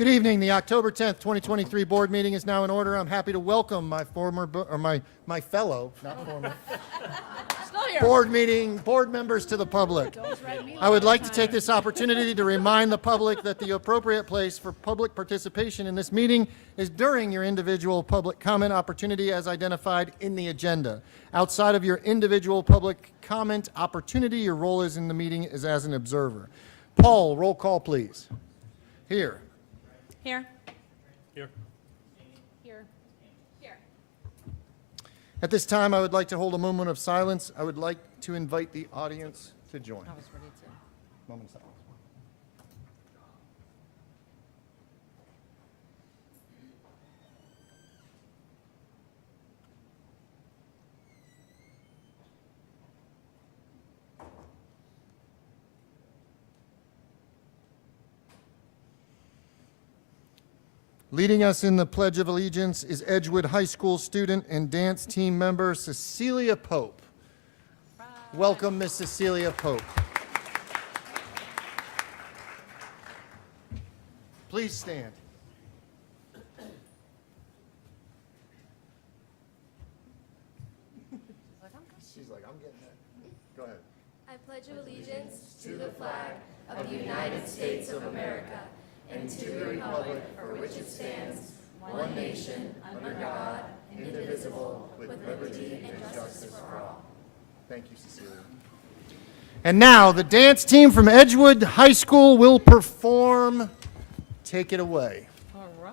Good evening. The October 10th, 2023 board meeting is now in order. I'm happy to welcome my my fellow, not former, board members to the public. I would like to take this opportunity to remind the public that the appropriate place for public participation in this meeting is during your individual public comment opportunity as identified in the agenda. Outside of your individual public comment opportunity, your role is in the meeting is as an observer. Paul, roll call, please. Here. Here. Here. Here. Here. At this time, I would like to hold a moment of silence. I would like to invite the audience to join. I was ready to. Moment of silence. Leading us in the Pledge of Allegiance is Edgewood High School student and dance team member Cecilia Pope. Welcome, Miss Cecilia Pope. Please stand. She's like, I'm getting that. Go ahead. I pledge allegiance to the flag of the United States of America and to the republic for which it stands, one nation, under God, indivisible, with liberty and justice for all. Thank you, Cecilia. And now, the dance team from Edgewood High School will perform. Take it away. All right.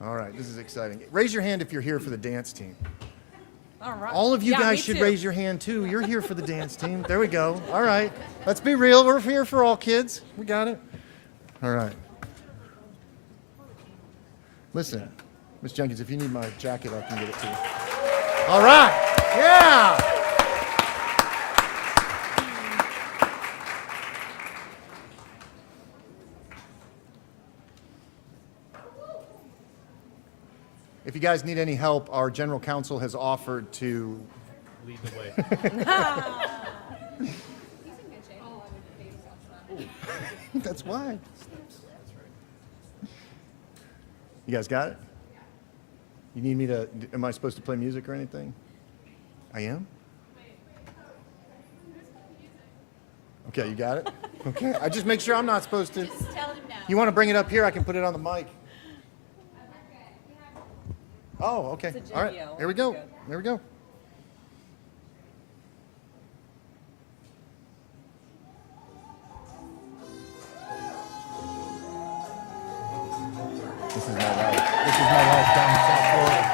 All right, this is exciting. Raise your hand if you're here for the dance team. All right. All of you Yeah, guys me should too. raise your hand too. You're here for the dance team. There we go. All right. Let's be real. We're here for all kids. We got it. All right. Listen, Miss Jenkins, if you need my jacket, I can get it to you. All right. Yeah. If you guys need any help, our general counsel has offered to Lead the way. That's why. You guys got it? You need me to, am I supposed to play music or anything? I am? Okay, you got it? Okay, I just make sure I'm not supposed to. Just tell him now. You want to bring it up here? I can put it on the mic. Oh, okay. It's a All right, JBL. here we go. Good. Here we go. This is my life. This is my life down in South Florida.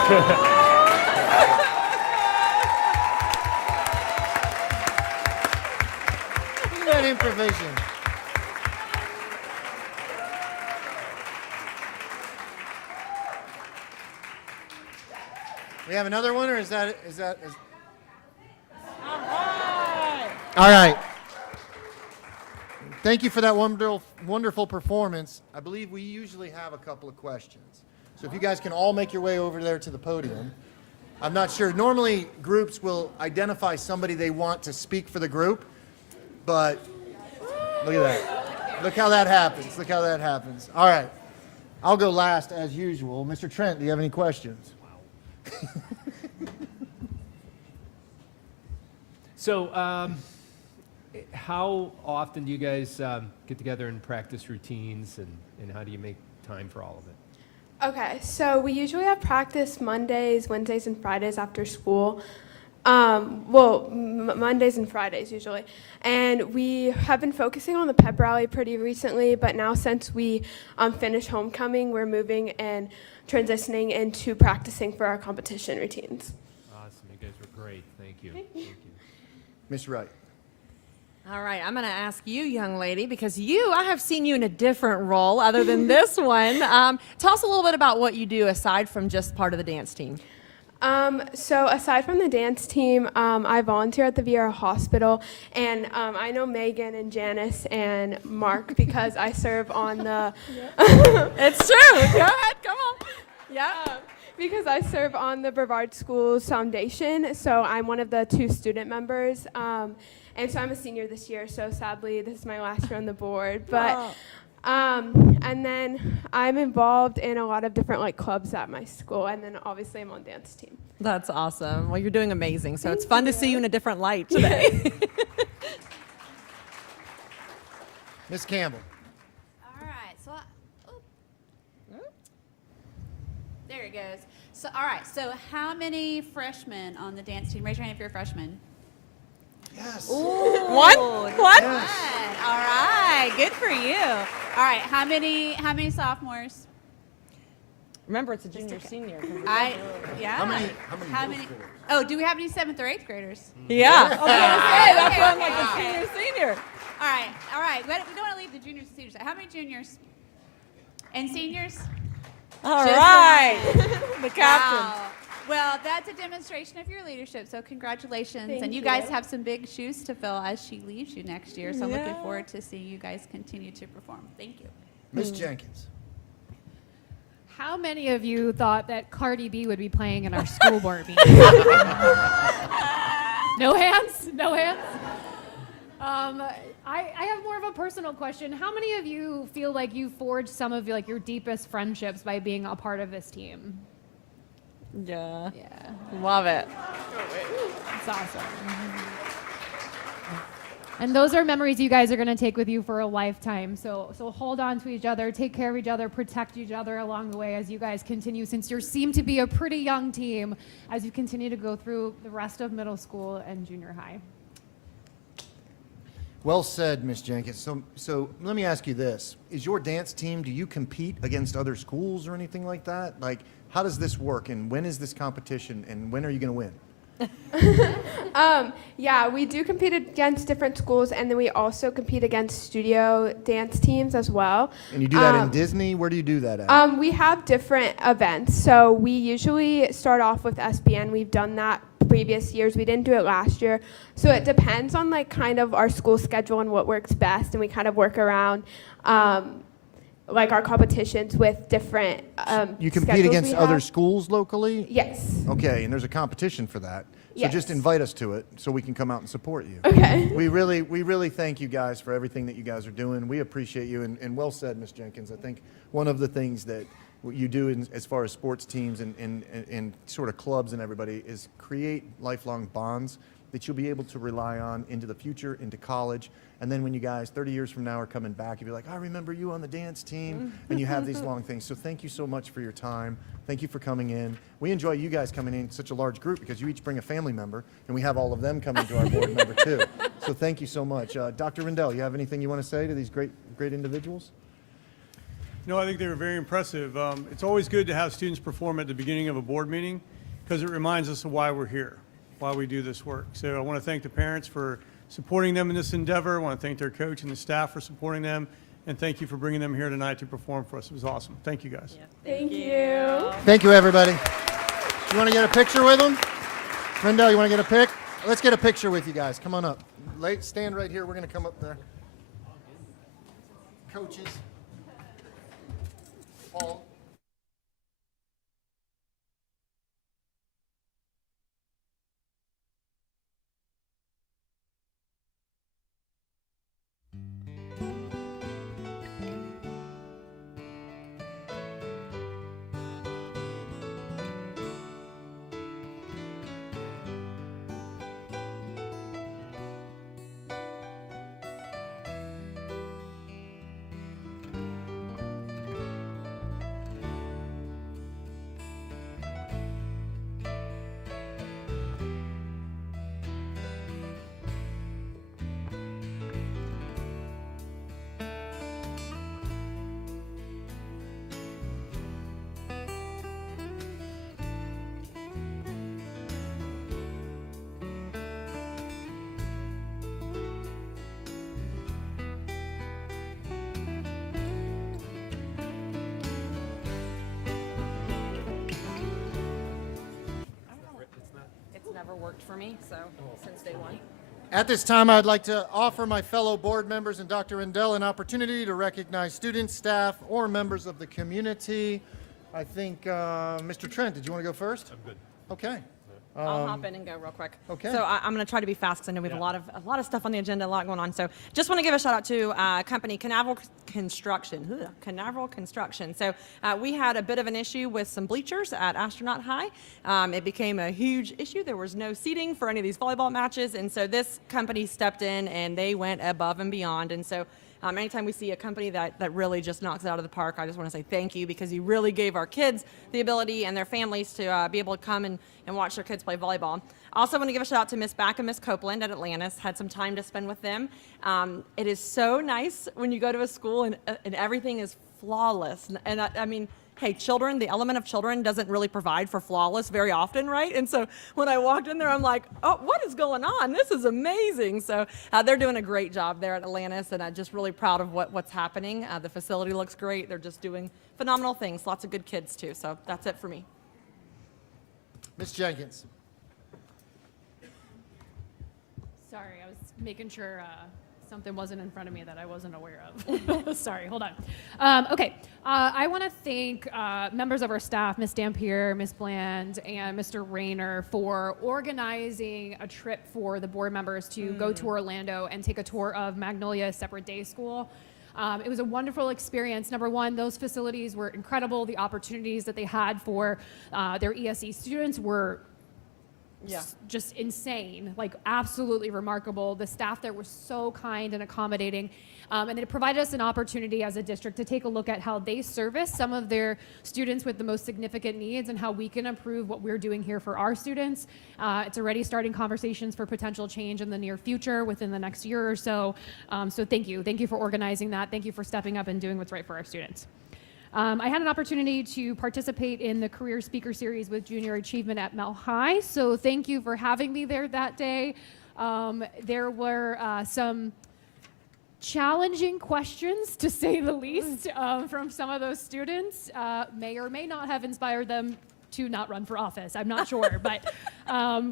Look at that improvisation. We have another one, or is that? All right. All right. Thank you for that wonderful performance. I believe we usually have a couple of questions. So if you guys can all make your way over there to the podium. I'm not sure. Normally, groups will identify somebody they want to speak for the group, but look at that. Look how that happens. Look how that happens. All right. I'll go last as usual. Mr. Trent, do you have any questions? So, how often do you guys get together and practice routines, and how do you make time for all of it? Okay, so we usually have practice Mondays, Wednesdays, and Fridays after school. Mondays and Fridays usually. And we have been focusing on the pep rally pretty recently, but now since we finished homecoming, we're moving and transitioning into practicing for our competition routines. Awesome. You guys were great. Thank you. Thank you. Ms. Wright. All right, I'm going to ask you, young lady, because I have seen you in a different role other than this one. Tell us a little bit about what you do aside from just part of the dance team. So aside from the dance team, I volunteer at the Vieira Hospital, and I know Megan and Janice and Mark because I serve on the. It's true. Go ahead. Come on. Yeah. Because I serve on the Brevard Schools Foundation, so I'm one of the 2 student members. And so I'm a senior this year, so sadly this is my last year on the board. But and then I'm involved in a lot of different clubs at my school, and then obviously I'm on dance team. That's awesome. Well, you're doing amazing. So it's fun to see you in a different light today. Ms. Campbell. All right, so there it goes. So, all right, so how many freshmen on the dance team? Raise your hand if you're a freshman. Yes. One? What? Yes. Good. All right, good for you. All right, how many sophomores? Remember, it's a junior senior. Yeah. How many middle schoolers? Oh, do we have any 7th or 8th graders? Yeah. I was going to say, that's Okay, why I'm okay, like okay. a senior. All right. We don't want to leave the juniors and seniors out. How many juniors and seniors? All Just right. one. The captain. Wow. Well, that's a demonstration of your leadership, so congratulations. Thank and you you. guys have some big shoes to fill as she leaves you next year, so I'm looking Yeah. forward to seeing you guys continue to perform. Thank you. Ms. Jenkins. How many of you thought that Cardi B would be playing in our school board meeting? No hands? No hands? I have more of a personal question. How many of you feel like you forged some of your deepest friendships by being a part of this team? Yeah. Yeah, Love it. it's awesome. And those are memories you guys are going to take with you for a lifetime. So hold on to each other, take care of each other, protect each other along the way as you guys continue, since you seem to be a pretty young team as you continue to go through the rest of middle school and junior high. Well said, Ms. Jenkins. So let me ask you this. Is your dance team, do you compete against other schools or anything like that? How does this work, and when is this competition, and when are you going to win? Yeah, we do compete against different schools, and then we also compete against studio dance teams as well. And you do that in Disney? Where do you do that at? We have different events. So we usually start off with SBN. We've done that previous years. We didn't do it last year. So it depends on kind of our school schedule and what works best, and we kind of work around our competitions with different You compete schedules against we other have. schools locally? Yes. Okay, and there's a competition for that. So just Yes. invite us to it so we can come out and support you. Okay. We really thank you guys for everything that you guys are doing. We appreciate you, and well said, Ms. Jenkins. I think one of the things that you do as far as sports teams and sort of clubs and everybody is create lifelong bonds that you'll be able to rely on into the future, into college. And then when you guys, 30 years from now, are coming back, you'll be like, I remember you on the dance team, and you have these long things. So thank you so much for your time. Thank you for coming in. We enjoy you guys coming in such a large group because you each bring a family member, and we have all of them coming to our board member too. So thank you so much. Dr. Rendell, you have anything you want to say to these great individuals? No, I think they were very impressive. It's always good to have students perform at the beginning of a board meeting because it reminds us of why we're here, why we do this work. So I want to thank the parents for supporting them in this endeavor. I want to thank their coach and the staff for supporting them. And thank you for bringing them here tonight to perform for us. It was awesome. Thank you, guys. Thank you. Thank you, everybody. You want to get a picture with them? Rendell, you want to get a pic? Let's get a picture with you guys. Come on up. Stand right here. We're going to come up there. Coaches. Paul. never worked for me, so since day one. At this time, I'd like to offer my fellow board members and Dr. Rendell an opportunity to recognize students, staff, or members of the community. I think, Mr. Trent, did you want to go first? I'm good. Okay. I'll hop in and go real quick. Okay. So I'm going to try to be fast because I know we have a lot of stuff on the agenda, a lot going on. So just want to give a shout out to company Canaveral Construction. Canaveral Construction. So we had a bit of an issue with some bleachers at Astronaut High. It became a huge issue. There was no seating for any of these volleyball matches, and so this company stepped in and they went above and beyond. And so anytime we see a company that really just knocks it out of the park, I just want to say thank you, because you really gave our kids the ability and their families to be able to come and watch their kids play volleyball. I also want to give a shout out to Miss Back and Miss Copeland at Atlantis. Had some time to spend with them. It is so nice when you go to a school and everything is flawless. And I mean, hey, children, the element of children doesn't really provide for flawless very often, right? And so when I walked in there, I'm like, oh, what is going on? This is amazing. So they're doing a great job there at Atlantis, and I'm just really proud of what's happening. The facility looks great. They're just doing phenomenal things. Lots of good kids, too. So that's it for me. Ms. Jenkins. Sorry, I was making sure something wasn't in front of me that I wasn't aware of. Sorry, hold on. Okay, I want to thank members of our staff, Ms. Dampier, Ms. Bland, and Mr. Rayner for organizing a trip for the board members to go to Orlando and take a tour of Magnolia Separate Day School. It was a wonderful experience. Number one, those facilities were incredible. The opportunities that they had for their ESE students were just insane, like absolutely remarkable. The staff there were so kind and accommodating, and it provided us an opportunity as a district to take a look at how they service some of their students with the most significant needs and how we can improve what we're doing here for our students. It's already starting conversations for potential change in the near future within the next year or so. So thank you. Thank you for organizing that. Thank you for stepping up and doing what's right for our students. I had an opportunity to participate in the Career Speaker Series with Junior Achievement at Mel High, so thank you for having me there that day. There were some challenging questions, to say the least, from some of those students. May or may not have inspired them to not run for office. I'm not sure, but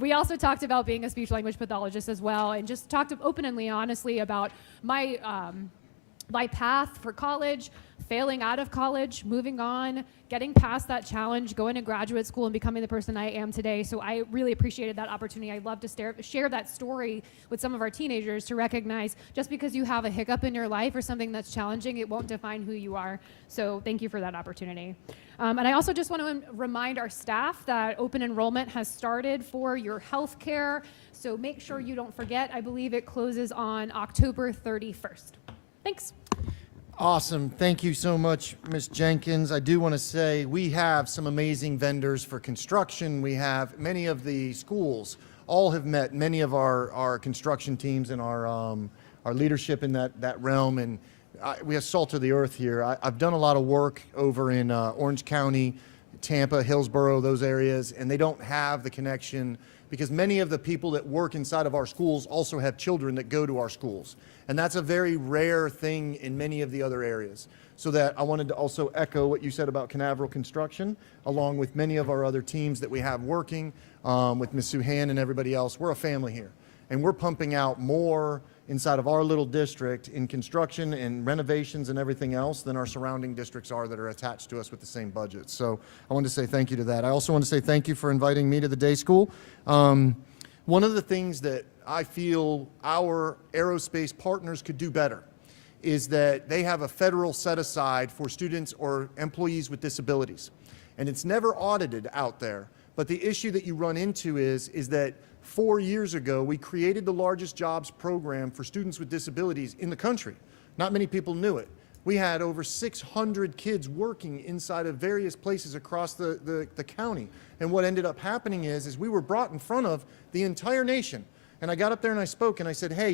we also talked about being a speech language pathologist as well, and just talked openly and honestly about my path for college, failing out of college, moving on, getting past that challenge, going to graduate school and becoming the person I am today. So I really appreciated that opportunity. I'd love to share that story with some of our teenagers to recognize just because you have a hiccup in your life or something that's challenging, it won't define who you are. So thank you for that opportunity. And I also just want to remind our staff that open enrollment has started for your health care. So make sure you don't forget. I believe it closes on October 31st. Thanks. Awesome. Thank you so much, Ms. Jenkins. I do want to say we have some amazing vendors for construction. We have many of the schools all have met many of our construction teams and our leadership in that realm. And we have salt of the earth here. I've done a lot of work over in Orange County, Tampa, Hillsborough, those areas, and they don't have the connection because many of the people that work inside of our schools also have children that go to our schools. And that's a very rare thing in many of the other areas. So that I wanted to also echo what you said about Canaveral Construction, along with many of our other teams that we have working with Ms. Suhan and everybody else. We're a family here. And we're pumping out more inside of our little district in construction and renovations and everything else than our surrounding districts are that are attached to us with the same budget. So I wanted to say thank you to that. I also want to say thank you for inviting me to the day school. One of the things that I feel our aerospace partners could do better is that they have a federal set aside for students or employees with disabilities. And it's never audited out there. But the issue that you run into is that 4 years ago, we created the largest jobs program for students with disabilities in the country. Not many people knew it. We had over 600 kids working inside of various places across the county. And what ended up happening is we were brought in front of the entire nation. And I got up there and I spoke and I said, hey,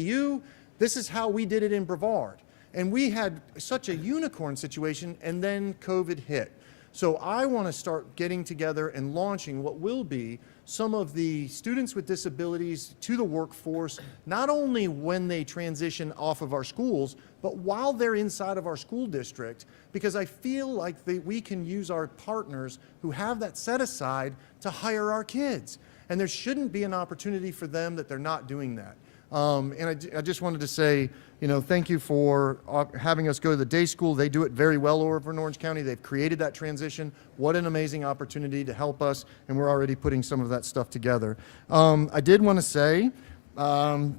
this is how we did it in Brevard. And we had such a unicorn situation, and then COVID hit. So I want to start getting together and launching what will be some of the students with disabilities to the workforce, not only when they transition off of our schools, but while they're inside of our school district, because I feel like we can use our partners who have that set aside to hire our kids. And there shouldn't be an opportunity for them that they're not doing that. I just wanted to say, thank you for having us go to the day school. They do it very well over in Orange County. They've created that transition. What an amazing opportunity to help us, and we're already putting some of that stuff together. I did want to say,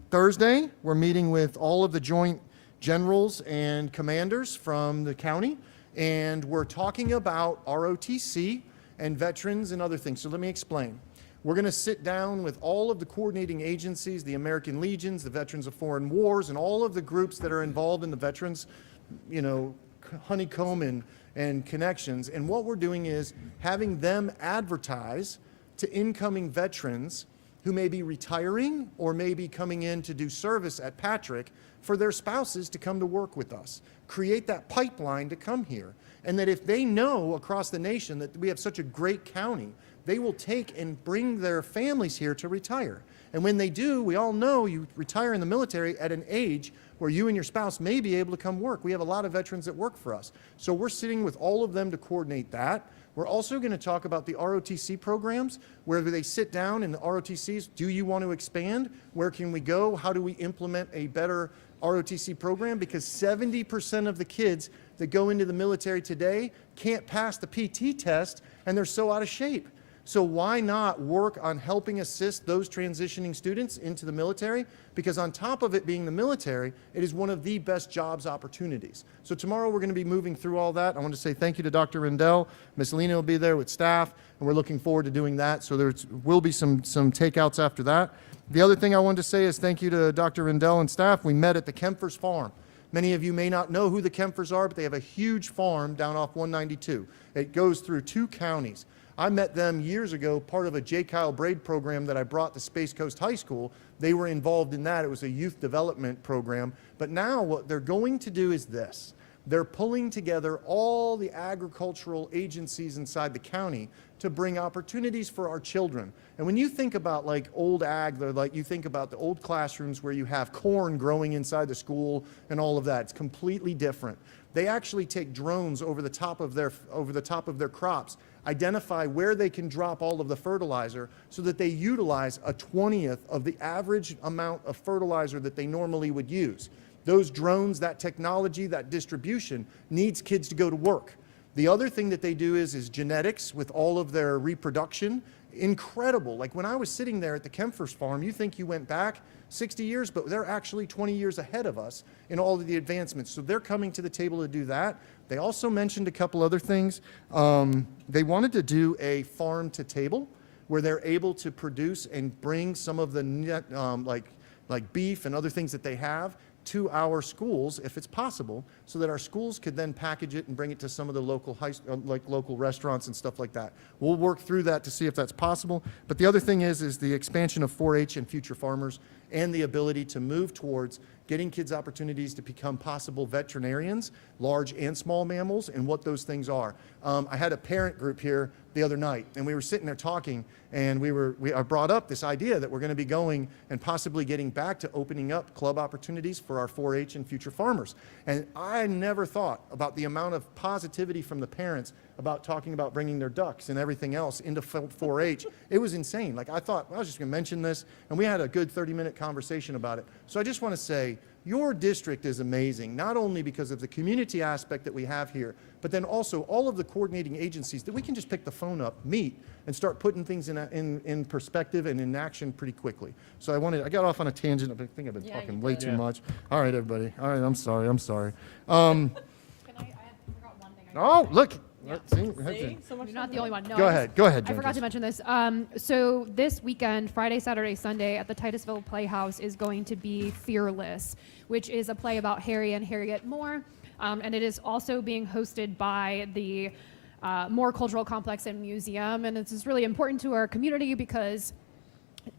Thursday, we're meeting with all of the joint generals and commanders from the county, and we're talking about ROTC and veterans and other things. So let me explain. We're going to sit down with all of the coordinating agencies, the American Legions, the Veterans of Foreign Wars, and all of the groups that are involved in the veterans, honeycomb and connections. And what we're doing is having them advertise to incoming veterans who may be retiring or may be coming in to do service at Patrick for their spouses to come to work with us. Create that pipeline to come here. And that if they know across the nation that we have such a great county, they will take and bring their families here to retire. And when they do, we all know you retire in the military at an age where you and your spouse may be able to come work. We have a lot of veterans that work for us. So we're sitting with all of them to coordinate that. We're also going to talk about the ROTC programs, where they sit down in the ROTCs. Do you want to expand? Where can we go? How do we implement a better ROTC program? Because 70% of the kids that go into the military today can't pass the PT test, and they're so out of shape. So why not work on helping assist those transitioning students into the military? Because on top of it being the military, it is one of the best jobs opportunities. So tomorrow we're going to be moving through all that. I want to say thank you to Dr. Rendell. Ms. Lena will be there with staff, and we're looking forward to doing that. So there will be some takeouts after that. The other thing I wanted to say is thank you to Dr. Rendell and staff. We met at the Kempfers Farm. Many of you may not know who the Kempfers are, but they have a huge farm down off 192. It goes through 2 counties. I met them years ago, part of a J. Kyle Braid program that I brought to Space Coast High School. They were involved in that. It was a youth development program. But now what they're going to do is this. They're pulling together all the agricultural agencies inside the county to bring opportunities for our children. And when you think about like old ag, you think about the old classrooms where you have corn growing inside the school and all of that. It's completely different. They actually take drones over the top of their crops, identify where they can drop all of the fertilizer so that they utilize a 20th of the average amount of fertilizer that they normally would use. Those drones, that technology, that distribution needs kids to go to work. The other thing that they do is genetics with all of their reproduction. Incredible. Like when I was sitting there at the Kempfers Farm, you think you went back 60 years, but they're actually 20 years ahead of us in all of the advancements. So they're coming to the table to do that. They also mentioned a couple other things. They wanted to do a farm to table where they're able to produce and bring some of the like beef and other things that they have to our schools, if it's possible, so that our schools could then package it and bring it to some of the local local restaurants and stuff like that. We'll work through that to see if that's possible. But the other thing is the expansion of 4-H and Future Farmers and the ability to move towards getting kids opportunities to become possible veterinarians, large and small mammals, and what those things are. I had a parent group here the other night, and we were sitting there talking, and I brought up this idea that we're going to be going and possibly getting back to opening up club opportunities for our 4-H and Future Farmers. And I never thought about the amount of positivity from the parents about talking about bringing their ducks and everything else into 4-H. It was insane. Like I thought, well, I was just going to mention this, and we had a good 30-minute conversation about it. So I just want to say, your district is amazing, not only because of the community aspect that we have here, but then also all of the coordinating agencies that we can just pick the phone up, meet, and start putting things in perspective and in action pretty quickly. So I got off on a tangent. I think I've been talking way too much. All right, everybody. All right, I'm sorry. Can I forgot one thing. Oh, look. See? So much You're not the only one. No, Go ahead, I Jen. forgot to mention this. So this weekend, Friday, Saturday, Sunday, at the Titusville Playhouse is going to be Fearless, which is a play about Harry and Harriet Moore. And it is also being hosted by the Moore Cultural Complex and Museum. And this is really important to our community because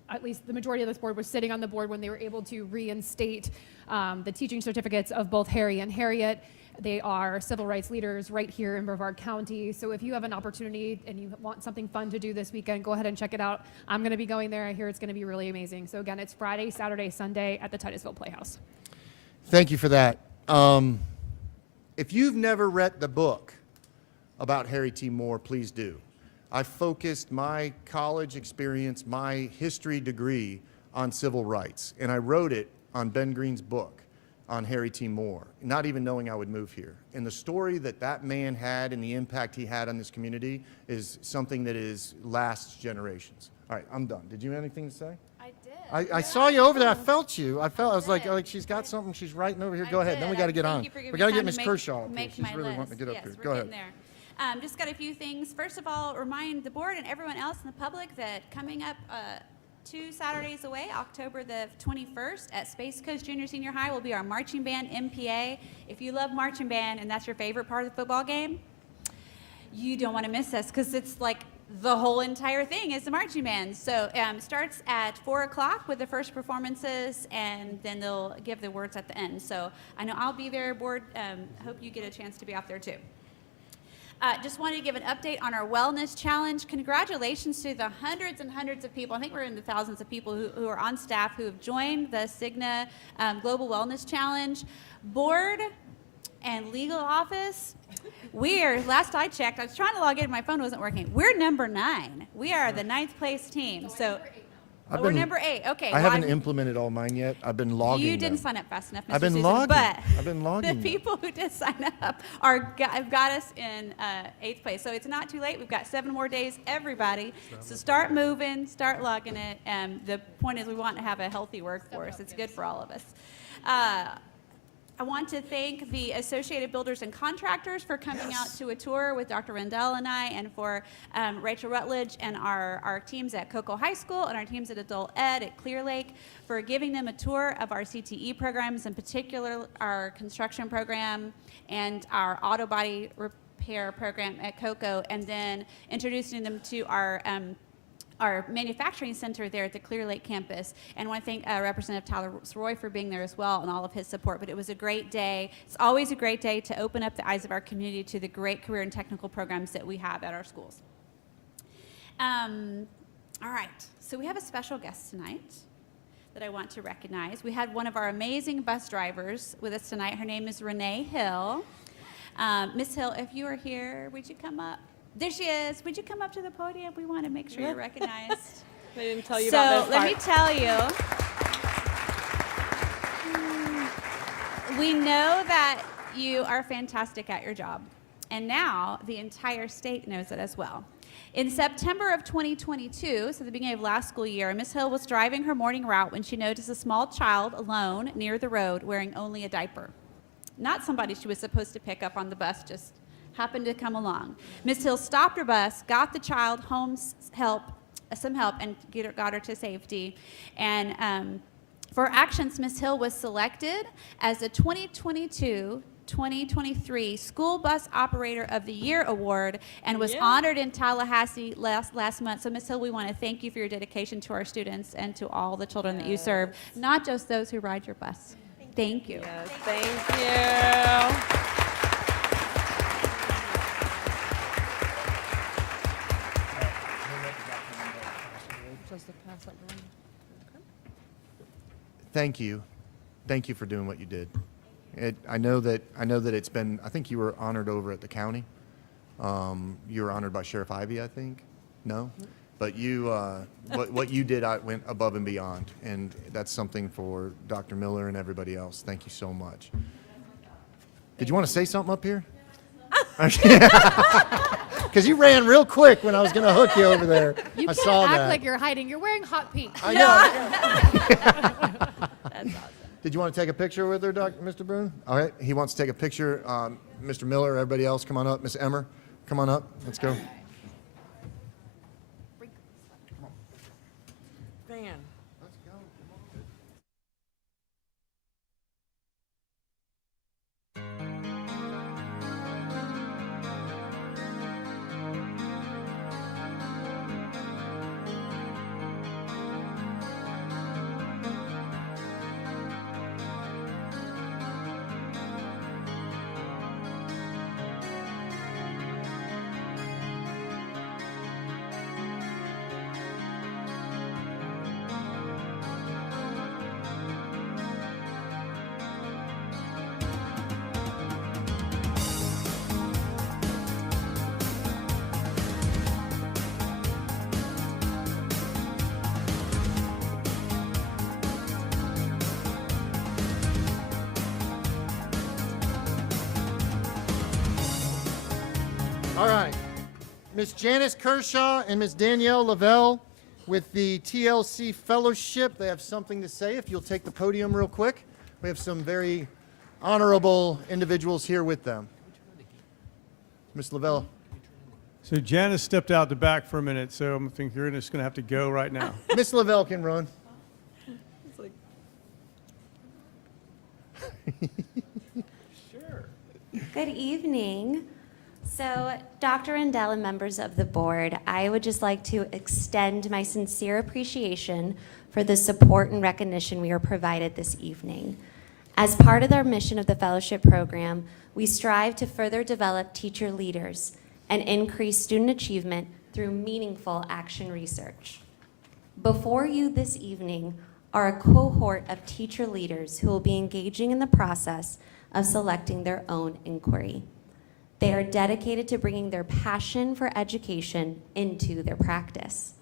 at least the majority of this board was sitting on the board when they were able to reinstate the teaching certificates of both Harry and Harriet. They are civil rights leaders right here in Brevard County. So if you have an opportunity and you want something fun to do this weekend, go ahead and check it out. I'm going to be going there. I hear it's going to be really amazing. So again, it's Friday, Saturday, Sunday at the Titusville Playhouse. Thank you for that. If you've never read the book about Harry T. Moore, please do. I focused my college experience, my history degree on civil rights, and I wrote it on Ben Green's book on Harry T. Moore, not even knowing I would move here. And the story that that man had and the impact he had on this community is something that is lasts generations. All right, I'm done. Did you have anything to say? I did. I saw you over there. I felt you. I was like she's got something. She's writing over here. Go ahead. Then we got to get on. We got to get Miss Kershaw up here. She's really wanting to get up here. Go ahead. Just got a few things. First of all, remind the board and everyone else in the public that coming up 2 Saturdays away, October the 21st at Space Coast Junior Senior High will be our marching band MPA. If you love marching band and that's your favorite part of the football game, you don't want to miss us because it's like the whole entire thing is the marching band. So starts at 4 o'clock with the first performances, and then they'll give the words at the end. So I know I'll be there, board. Hope you get a chance to be out there too. Just wanted to give an update on our wellness challenge. Congratulations to the hundreds and hundreds of people. I think we're in the thousands of people who are on staff who have joined the Cigna Global Wellness Challenge. Board and legal office, last I checked, I was trying to log in, my phone wasn't working. We're number 9. We are the 9th place team. So we're number 8. Okay. I haven't implemented all mine yet. I've been logging You didn't them. sign up fast enough, Mr. I've been Susan, logging. but I've been logging the them. people who did sign up have got us in 8th place. So it's not too late. We've got 7 more days, everybody. So start moving, start logging it. The point is we want to have a healthy workforce. It's good for all of us. I want to thank the Associated Builders and Contractors for coming out to a tour with Dr. Rendell and I, and for Rachel Rutledge and our teams at Cocoa High School and our teams at Adult Ed at Clear Lake for giving them a tour of our CTE programs, in particular our construction program and our auto body repair program at Cocoa, and then introducing them to our manufacturing center there at the Clear Lake campus. And I want to thank Representative Tyler Roy for being there as well and all of his support. But it was a great day. It's always a great day to open up the eyes of our community to the great career and technical programs that we have at our schools. All right, so we have a special guest tonight that I want to recognize. We had one of our amazing bus drivers with us tonight. Her name is Renee Hill. Miss Hill, if you are here, would you come up? There she is. Would you come up to the podium? We want to make sure you're recognized. They didn't tell you So about this let me tell you, we know that you are fantastic at your job, and now the entire state knows it as well. In September of 2022, so the beginning of last school year, Miss Hill was driving her morning route when she noticed a small child alone near the road wearing only a diaper. Not somebody she was supposed to pick up on the bus, just happened to come along. Miss Hill stopped her bus, got the child some help, and got her to safety. And for her actions, Miss Hill was selected as the 2022-2023 School Bus Operator of the Year Award and was honored in Tallahassee last month. So Miss Hill, we want to thank you for your dedication to our students and to all the children that you serve, not just those who ride your bus. Thank you. Yes, thank you. Thank you. Thank you for doing what you did. I know that it's been, I think you were honored over at the county. You were honored by Sheriff Ivey, I think. No? But you, what you did, I went above and beyond. And that's something for Dr. Miller and everybody else. Thank you so much. Did you want to say something up here? Because you ran real quick when I was going to hook you over there. You I can't saw act that. like you're hiding. You're wearing hot pink. I know. That's awesome. Did you want to take a picture with her, Mr. Boone? All right. He wants to take a picture. Mr. Miller, everybody else, come on up. Miss Emmer, come on up. Let's go. Van. Let's go. All right. Ms. Janice Kershaw and Ms. Danielle Lavelle with the TLC Fellowship. They have something to say. If you'll take the podium real quick. We have some very honorable individuals here with them. Ms. Lavelle. So Janice stepped out the back for a minute, so I think you're just going to have to go right now. Ms. Lavelle can run. Good evening. So, Dr. Rendell and members of the board, I would just like to extend my sincere appreciation for the support and recognition we are provided this evening. As part of our mission of the fellowship program, we strive to further develop teacher leaders and increase student achievement through meaningful action research. Before you this evening are a cohort of teacher leaders who will be engaging in the process of selecting their own inquiry. They are dedicated to bringing their passion for education into their practice.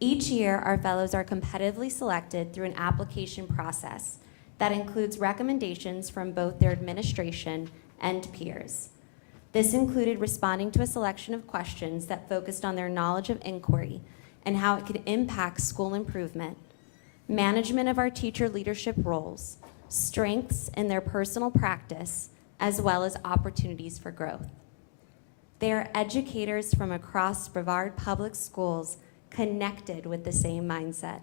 Each year, our fellows are competitively selected through an application process that includes recommendations from both their administration and peers. This included responding to a selection of questions that focused on their knowledge of inquiry and how it could impact school improvement, management of our teacher leadership roles, strengths in their personal practice, as well as opportunities for growth. They are educators from across Brevard Public Schools connected with the same mindset,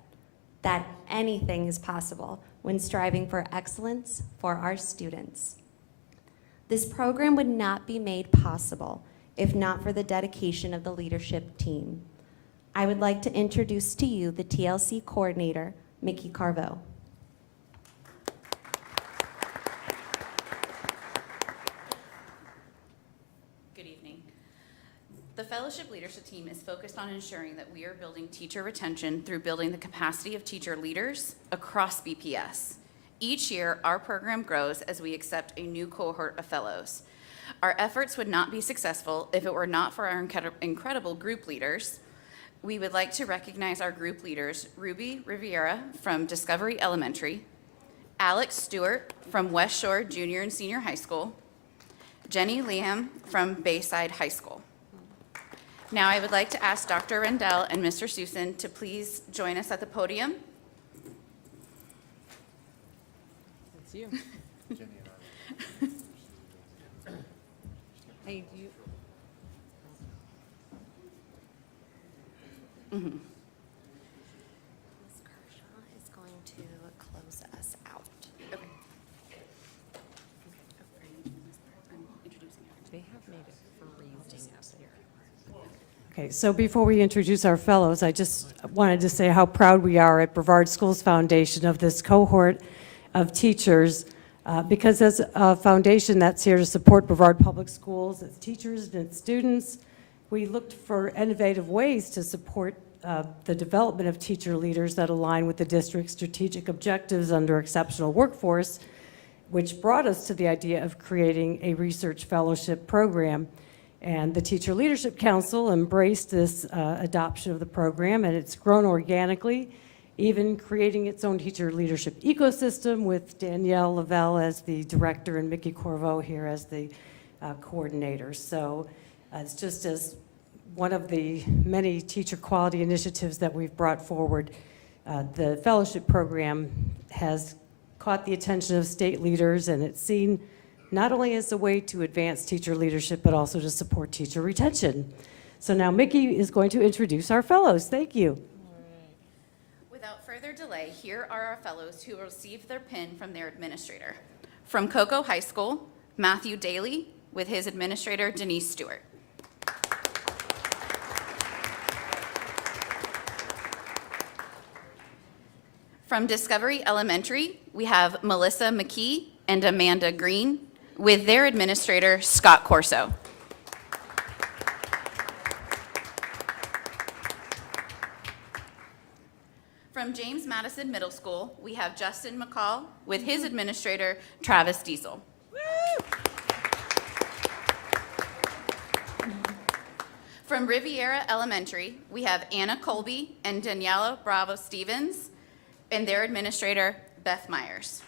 that anything is possible when striving for excellence for our students. This program would not be made possible if not for the dedication of the leadership team. I would like to introduce to you the TLC coordinator, Mickey Carvo. Good evening. The fellowship leadership team is focused on ensuring that we are building teacher retention through building the capacity of teacher leaders across BPS. Each year, our program grows as we accept a new cohort of fellows. Our efforts would not be successful if it were not for our incredible group leaders. We would like to recognize our group leaders, Ruby Riviera from Discovery Elementary, Alex Stewart from West Shore Junior and Senior High School, Jenny Liam from Bayside High School. Now I would like to ask Dr. Rendell and Mr. Susan to please join us at the podium. It's you. Hey, do you? Ms. Kershaw is going to close us out. Okay. They have made it freezing up here. Okay, so before we introduce our fellows, I just wanted to say how proud we are at Brevard Schools Foundation of this cohort of teachers, because as a foundation that's here to support Brevard Public Schools, its teachers and its students, we looked for innovative ways to support the development of teacher leaders that align with the district's strategic objectives under exceptional workforce, which brought us to the idea of creating a research fellowship program. And the Teacher Leadership Council embraced this adoption of the program, and it's grown organically, even creating its own teacher leadership ecosystem with Danielle Lavelle as the director and Mickey Corvo here as the coordinator. So it's just as one of the many teacher quality initiatives that we've brought forward. The fellowship program has caught the attention of state leaders, and it's seen not only as a way to advance teacher leadership, but also to support teacher retention. So now Mickey is going to introduce our fellows. Thank you. Without further delay, here are our fellows who will receive their pin from their administrator. From Cocoa High School, Matthew Daly with his administrator, Denise Stewart. From Discovery Elementary, we have Melissa McKee and Amanda Green with their administrator, Scott Corso. From James Madison Middle School, we have Justin McCall with his administrator, Travis Diesel. From Riviera Elementary, we have Anna Colby and Daniela Bravo Stevens and their administrator, Beth Myers.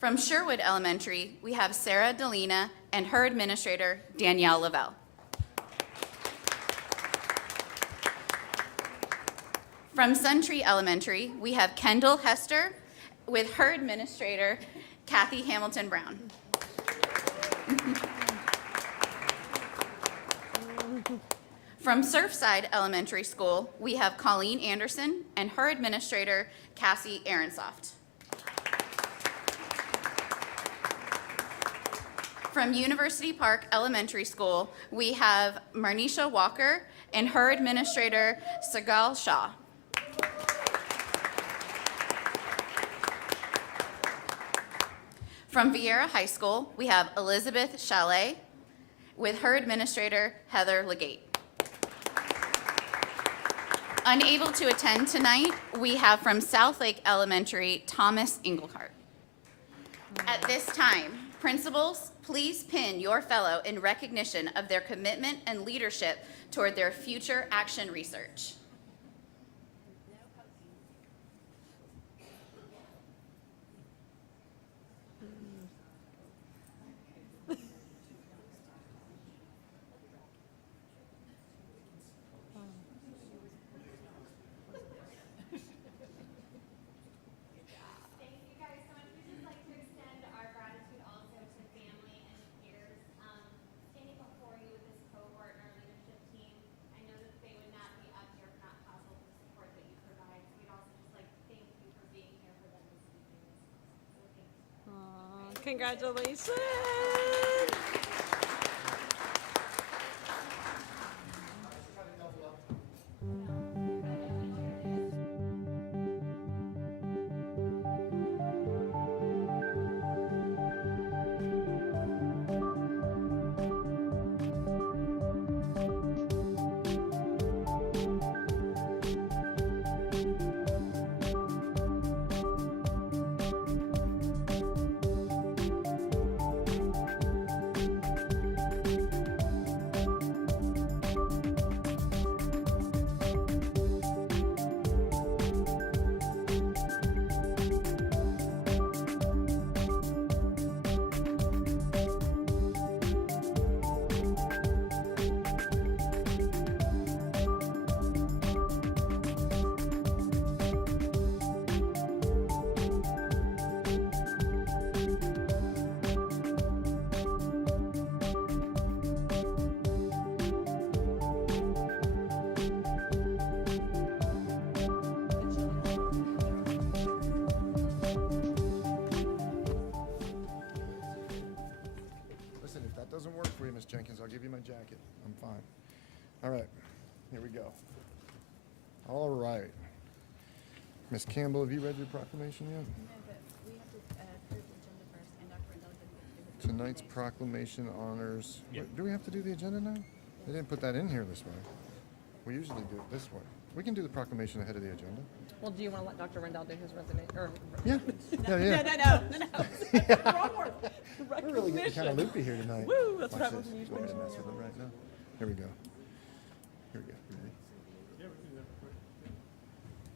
From Sherwood Elementary, we have Sarah Delina and her administrator, Danielle Lavelle. From Suntree Elementary, we have Kendall Hester with her administrator, Kathy Hamilton Brown. From Surfside Elementary School, we have Colleen Anderson and her administrator, Cassie Aronsoft. From University Park Elementary School, we have Marnisha Walker and her administrator, Sagal Shah. From Vieira High School, we have Elizabeth Chalet with her administrator, Heather Legate. Unable to attend tonight, we have from Southlake Elementary, Thomas Engelhart. At this time, principals, please pin your fellow in recognition of their commitment and leadership toward their future action research. Congratulations. Listen, if that doesn't work for you, Ms. Jenkins, I'll give you my jacket. I'm fine. All right, here we go. All right. Ms. Campbell, have you read your proclamation yet? Tonight's proclamation honors, do we have to do the agenda now? They didn't put that in here this way. We usually do it this way. We can do the proclamation ahead of the agenda. Well, do you want to let Dr. Rendell do his resume? Or Yeah, yeah, yeah. Wrong word. We're really getting kind of loopy here tonight. Woo, that's Watch what happens this. when you You want me to finish mess with it right now? Here we go. Here we go. Ready?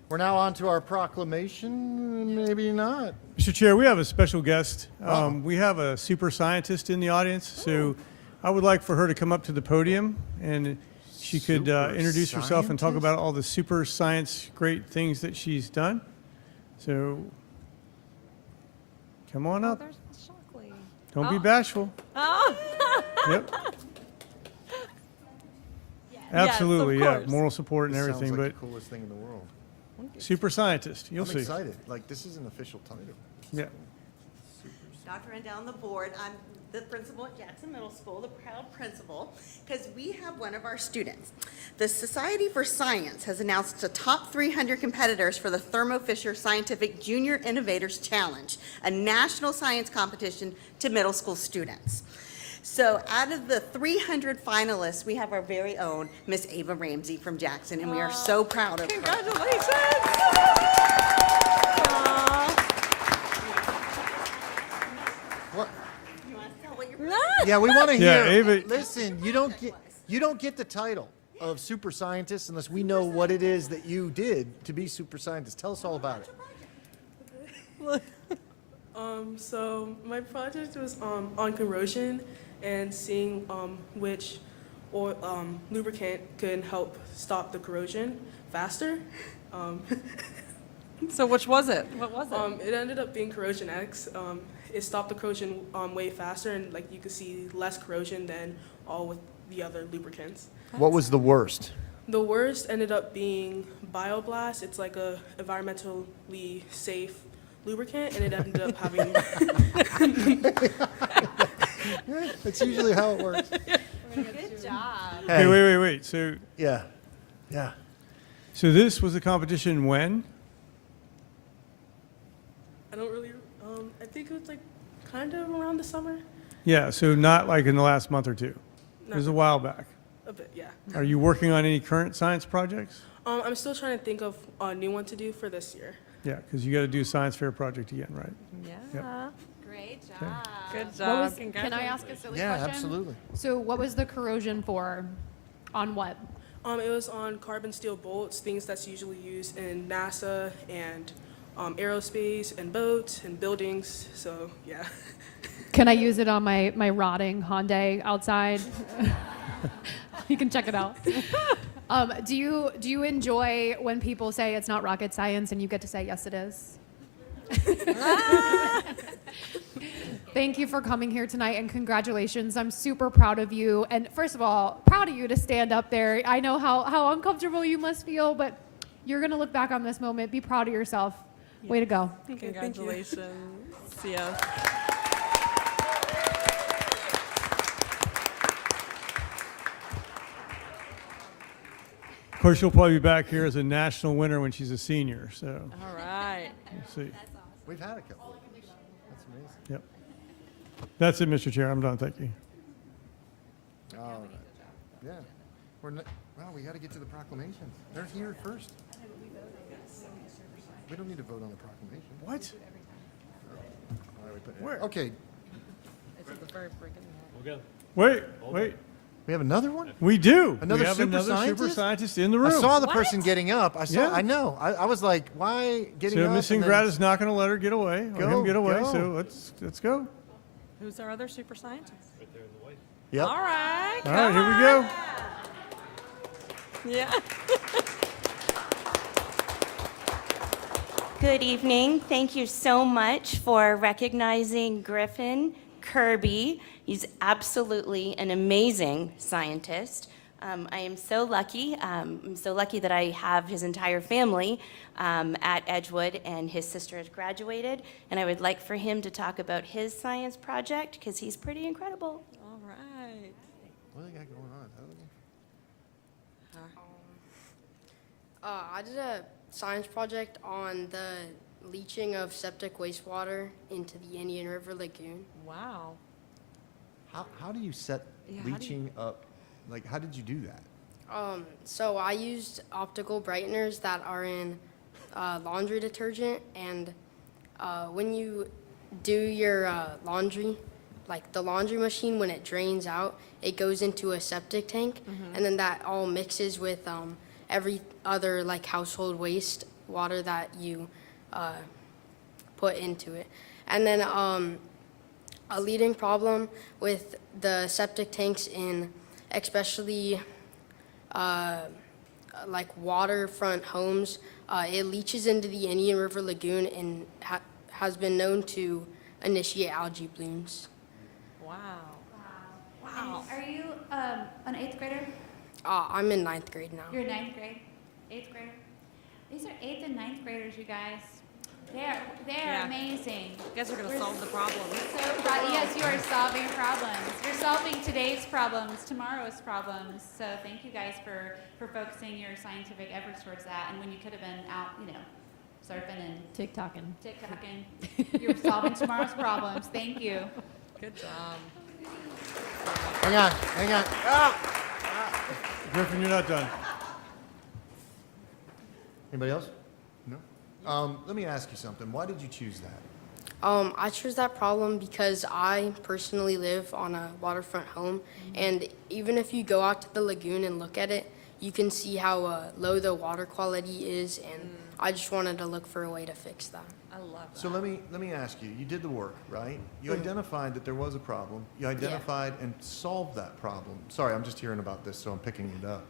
We're now on to our proclamation. Maybe not. Mr. Chair, we have a special guest. Oh. We have a super scientist in the audience, so I would like for her to come up to the podium and she could Super introduce herself and talk scientist? about all the super science great things that she's done. So come on up. there's Shockley. Don't be bashful. Oh. Yep. Yes, Absolutely, of yeah. course. Moral support and This everything, sounds like but the coolest thing in the world. super scientist, you'll I'm see. excited. Like, this is an official title. Yeah. Dr. Rendell on the board. I'm the principal at Jackson Middle School, the proud principal, because we have one of our students. The Society for Science has announced the top 300 competitors for the Thermo Fisher Scientific Junior Innovators Challenge, a national science competition to middle school students. So out of the 300 finalists, we have our very own Miss Ava Ramsey from Jackson, and we are so proud of her. Congratulations. What? You want to tell what you're Yeah, we want to Yeah, hear. Ava- Listen, you don't get the title of super scientist unless we know what it is that you did to be super scientist. Tell us all about it. So my project was on corrosion and seeing which lubricant can help stop the corrosion faster. So which was it? What was it? It ended up being Corrosion X. It stopped the corrosion way faster, and like you could see less corrosion than all with the other lubricants. What was the worst? The worst ended up being Bioblast. It's like a environmentally safe lubricant, and it ended up having. That's usually how it works. Good job. Okay, wait. So, Yeah. so this was a competition when? I don't really. I think it was like kind of around the summer. Yeah, so not like in the last month or two. It was a while back. A bit, yeah. Are you working on any current science projects? I'm still trying to think of a new one to do for this year. Yeah, because you got to do a science fair project again, right? Yeah. Great Okay. job. Good What job. was, can I ask a silly Yeah, question? absolutely. So what was the corrosion for? On what? It was on carbon steel bolts, things that's usually used in NASA and aerospace and boats and buildings. So yeah. Can I use it on my rotting Hyundai outside? You can check it out. Do you enjoy when people say it's not rocket science and you get to say yes it is? Thank you for coming here tonight and congratulations. I'm super proud of you. And first of all, proud of you to stand up there. I know how uncomfortable you must feel, but you're going to look back on this moment. Be proud of yourself. Way to go. Okay, thank you. Congratulations. See ya. Of course, she'll probably be back here as a national winner when she's a senior, so All right. we'll see. We've had a couple. That's amazing. Yep. That's it, Mr. Chair. I'm done. Thank you. All right. Yeah. Well, we got to get to the proclamations. They're here first. We don't need to vote on the proclamation. What? Why are we putting it- Where? Okay. Wait. We have another one? We do. Another we have super another super scientist? scientist in the room. I saw the person getting up. Yeah. I know. I was like, why getting So up? Miss and then- Ingrata's not going to let her get away, or him Go, get away. go. So let's go. Who's our other super scientist? Yep. All right. All right, here we go. Yeah. Good evening. Thank you so much for recognizing Griffin Kirby. He's absolutely an amazing scientist. I am so lucky. I'm so lucky that I have his entire family at Edgewood, and his sister has graduated. And I would like for him to talk about his science project because he's pretty incredible. All right. What do they got going on? I did a science project on the leaching of septic wastewater into the Indian River Lagoon. Wow. How do you set Yeah, how do you- leaching up? Like, how did you do that? So I used optical brighteners that are in laundry detergent, and when you do your laundry, like the laundry machine, when it drains out, it goes into a septic tank, and then that all mixes with every other like household waste water that you put into it. And then a leading problem with the septic tanks in especially like waterfront homes, it leaches into the Indian River Lagoon and has been known to initiate algae blooms. Wow. Wow. Are you an 8th grader? I'm in 9th grade now. You're 9th grade? 8th grader? These are 8th and 9th graders, you guys. They're Yeah. amazing. You guys are going to We're solve the problem. So yes, you are solving problems. You're solving today's problems, tomorrow's problems. So thank you guys for focusing your scientific efforts towards that. And when you could have been out, surfing and TikToking, you're solving tomorrow's problems. Thank you. Good job. Hang on. Griffin, you're not done. Anybody else? No? Let me ask you something. Why did you choose that? I chose that problem because I personally live on a waterfront home, and even if you go out to the lagoon and look at it, you can see how low the water quality is, and I just wanted to look for a way to fix that. I love that. So let me ask you, you did the work, right? You identified that there was a problem. You identified and solved that problem. Sorry, I'm just hearing about this, so I'm picking it up.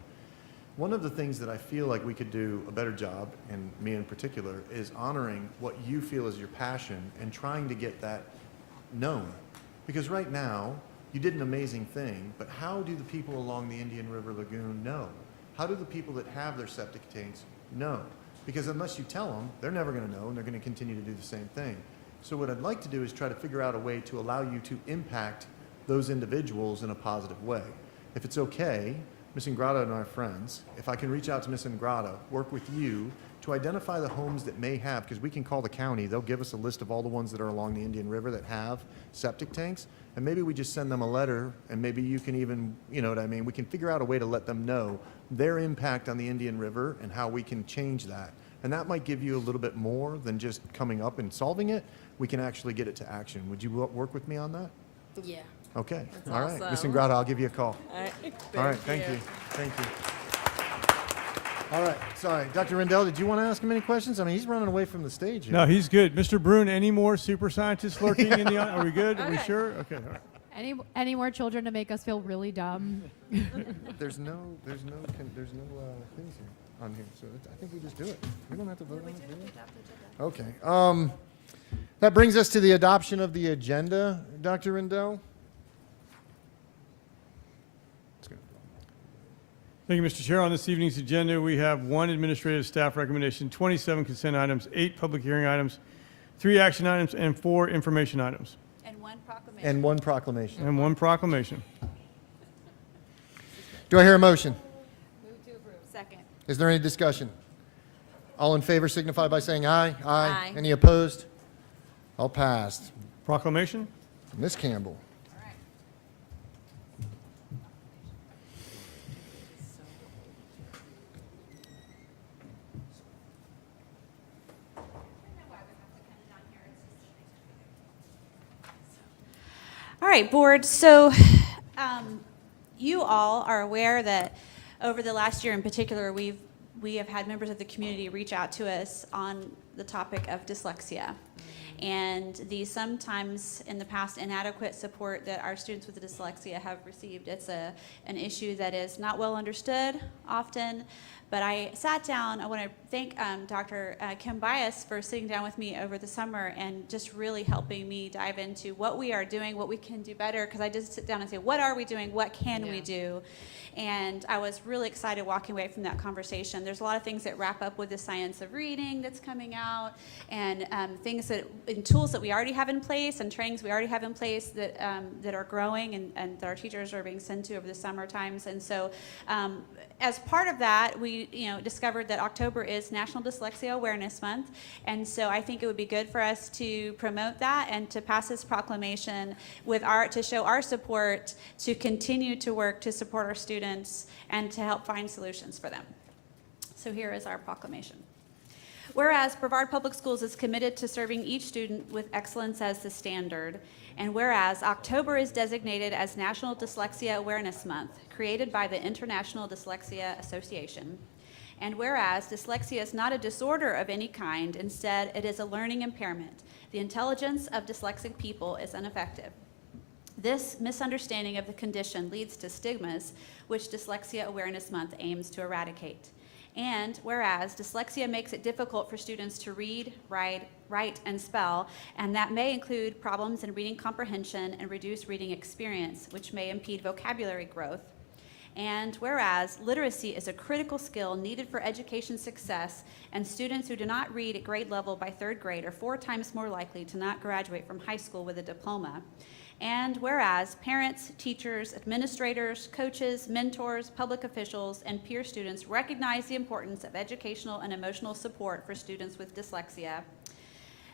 One of the things that I feel like we could do a better job, and me in particular, is honoring what you feel is your passion and trying to get that known. Because right now, you did an amazing thing, but how do the people along the Indian River Lagoon know? How do the people that have their septic tanks know? Because unless you tell them, they're never going to know, and they're going to continue to do the same thing. So what I'd like to do is try to figure out a way to allow you to impact those individuals in a positive way. If it's okay, Ms. Ingrata and our friends, if I can reach out to Ms. Ingrata, work with you to identify the homes that may have, because we can call the county, they'll give us a list of all the ones that are along the Indian River that have septic tanks, and maybe we just send them a letter, and maybe you can even, you know what I mean, we can figure out a way to let them know their impact on the Indian River and how we can change that. And that might give you a little bit more than just coming up and solving it. We can actually get it to action. Would you work with me on that? Yeah. Okay, That's all right. Ms. awesome. Ingrata, I'll give you a call. All right, Thank you. Thank you. All right, sorry. Dr. Rendell, did you want to ask him any questions? I mean, he's running away from the stage here. No, he's good. Mr. Brune, any more super scientists lurking in the audience? Are we good? Are we sure? Okay, all right. Any more children to make us feel really dumb? There's no things here on here, so I think we just do it. We don't have to vote on it, do we? Okay. That brings us to the adoption of the agenda, Dr. Rendell. Thank you, Mr. Chair. On this evening's agenda, we have 1 administrative staff recommendation, 27 consent items, 8 public hearing items, 3 action items, and 4 information items. And 1 proclamation. And 1 proclamation. And 1 proclamation. Do I hear a motion? Move to approve. Second. Is there any discussion? All in favor signify by saying aye. Aye. Any opposed? All passed. Proclamation. Ms. Campbell. All right, board. So you all are aware that over the last year in particular, we have had members of the community reach out to us on the topic of dyslexia and the sometimes in the past inadequate support that our students with dyslexia have received. It's an issue that is not well understood often. But I sat down, I want to thank Dr. Kim Bias for sitting down with me over the summer and just really helping me dive into what we are doing, what we can do better, because I just sit down and say, what are we doing, what can we do? And I was really excited walking away from that conversation. There's a lot of things that wrap up with the science of reading that's coming out, and things that, and tools that we already have in place, and trainings we already have in place that that are growing and that our teachers are being sent to over the summer times. And so as part of that, we discovered that October is National Dyslexia Awareness Month, and so I think it would be good for us to promote that and to pass this proclamation with to show our support to continue to work to support our students and to help find solutions for them. So here is our proclamation. Whereas Brevard Public Schools is committed to serving each student with excellence as the standard, and whereas October is designated as National Dyslexia Awareness Month, created by the International Dyslexia Association, and whereas dyslexia is not a disorder of any kind, instead it is a learning impairment. The intelligence of dyslexic people is ineffective. This misunderstanding of the condition leads to stigmas, which Dyslexia Awareness Month aims to eradicate. And whereas dyslexia makes it difficult for students to read, write, and spell, and that may include problems in reading comprehension and reduced reading experience, which may impede vocabulary growth. And whereas literacy is a critical skill needed for education success, and students who do not read at grade level by 3rd grade are 4 times more likely to not graduate from high school with a diploma. And whereas parents, teachers, administrators, coaches, mentors, public officials, and peer students recognize the importance of educational and emotional support for students with dyslexia,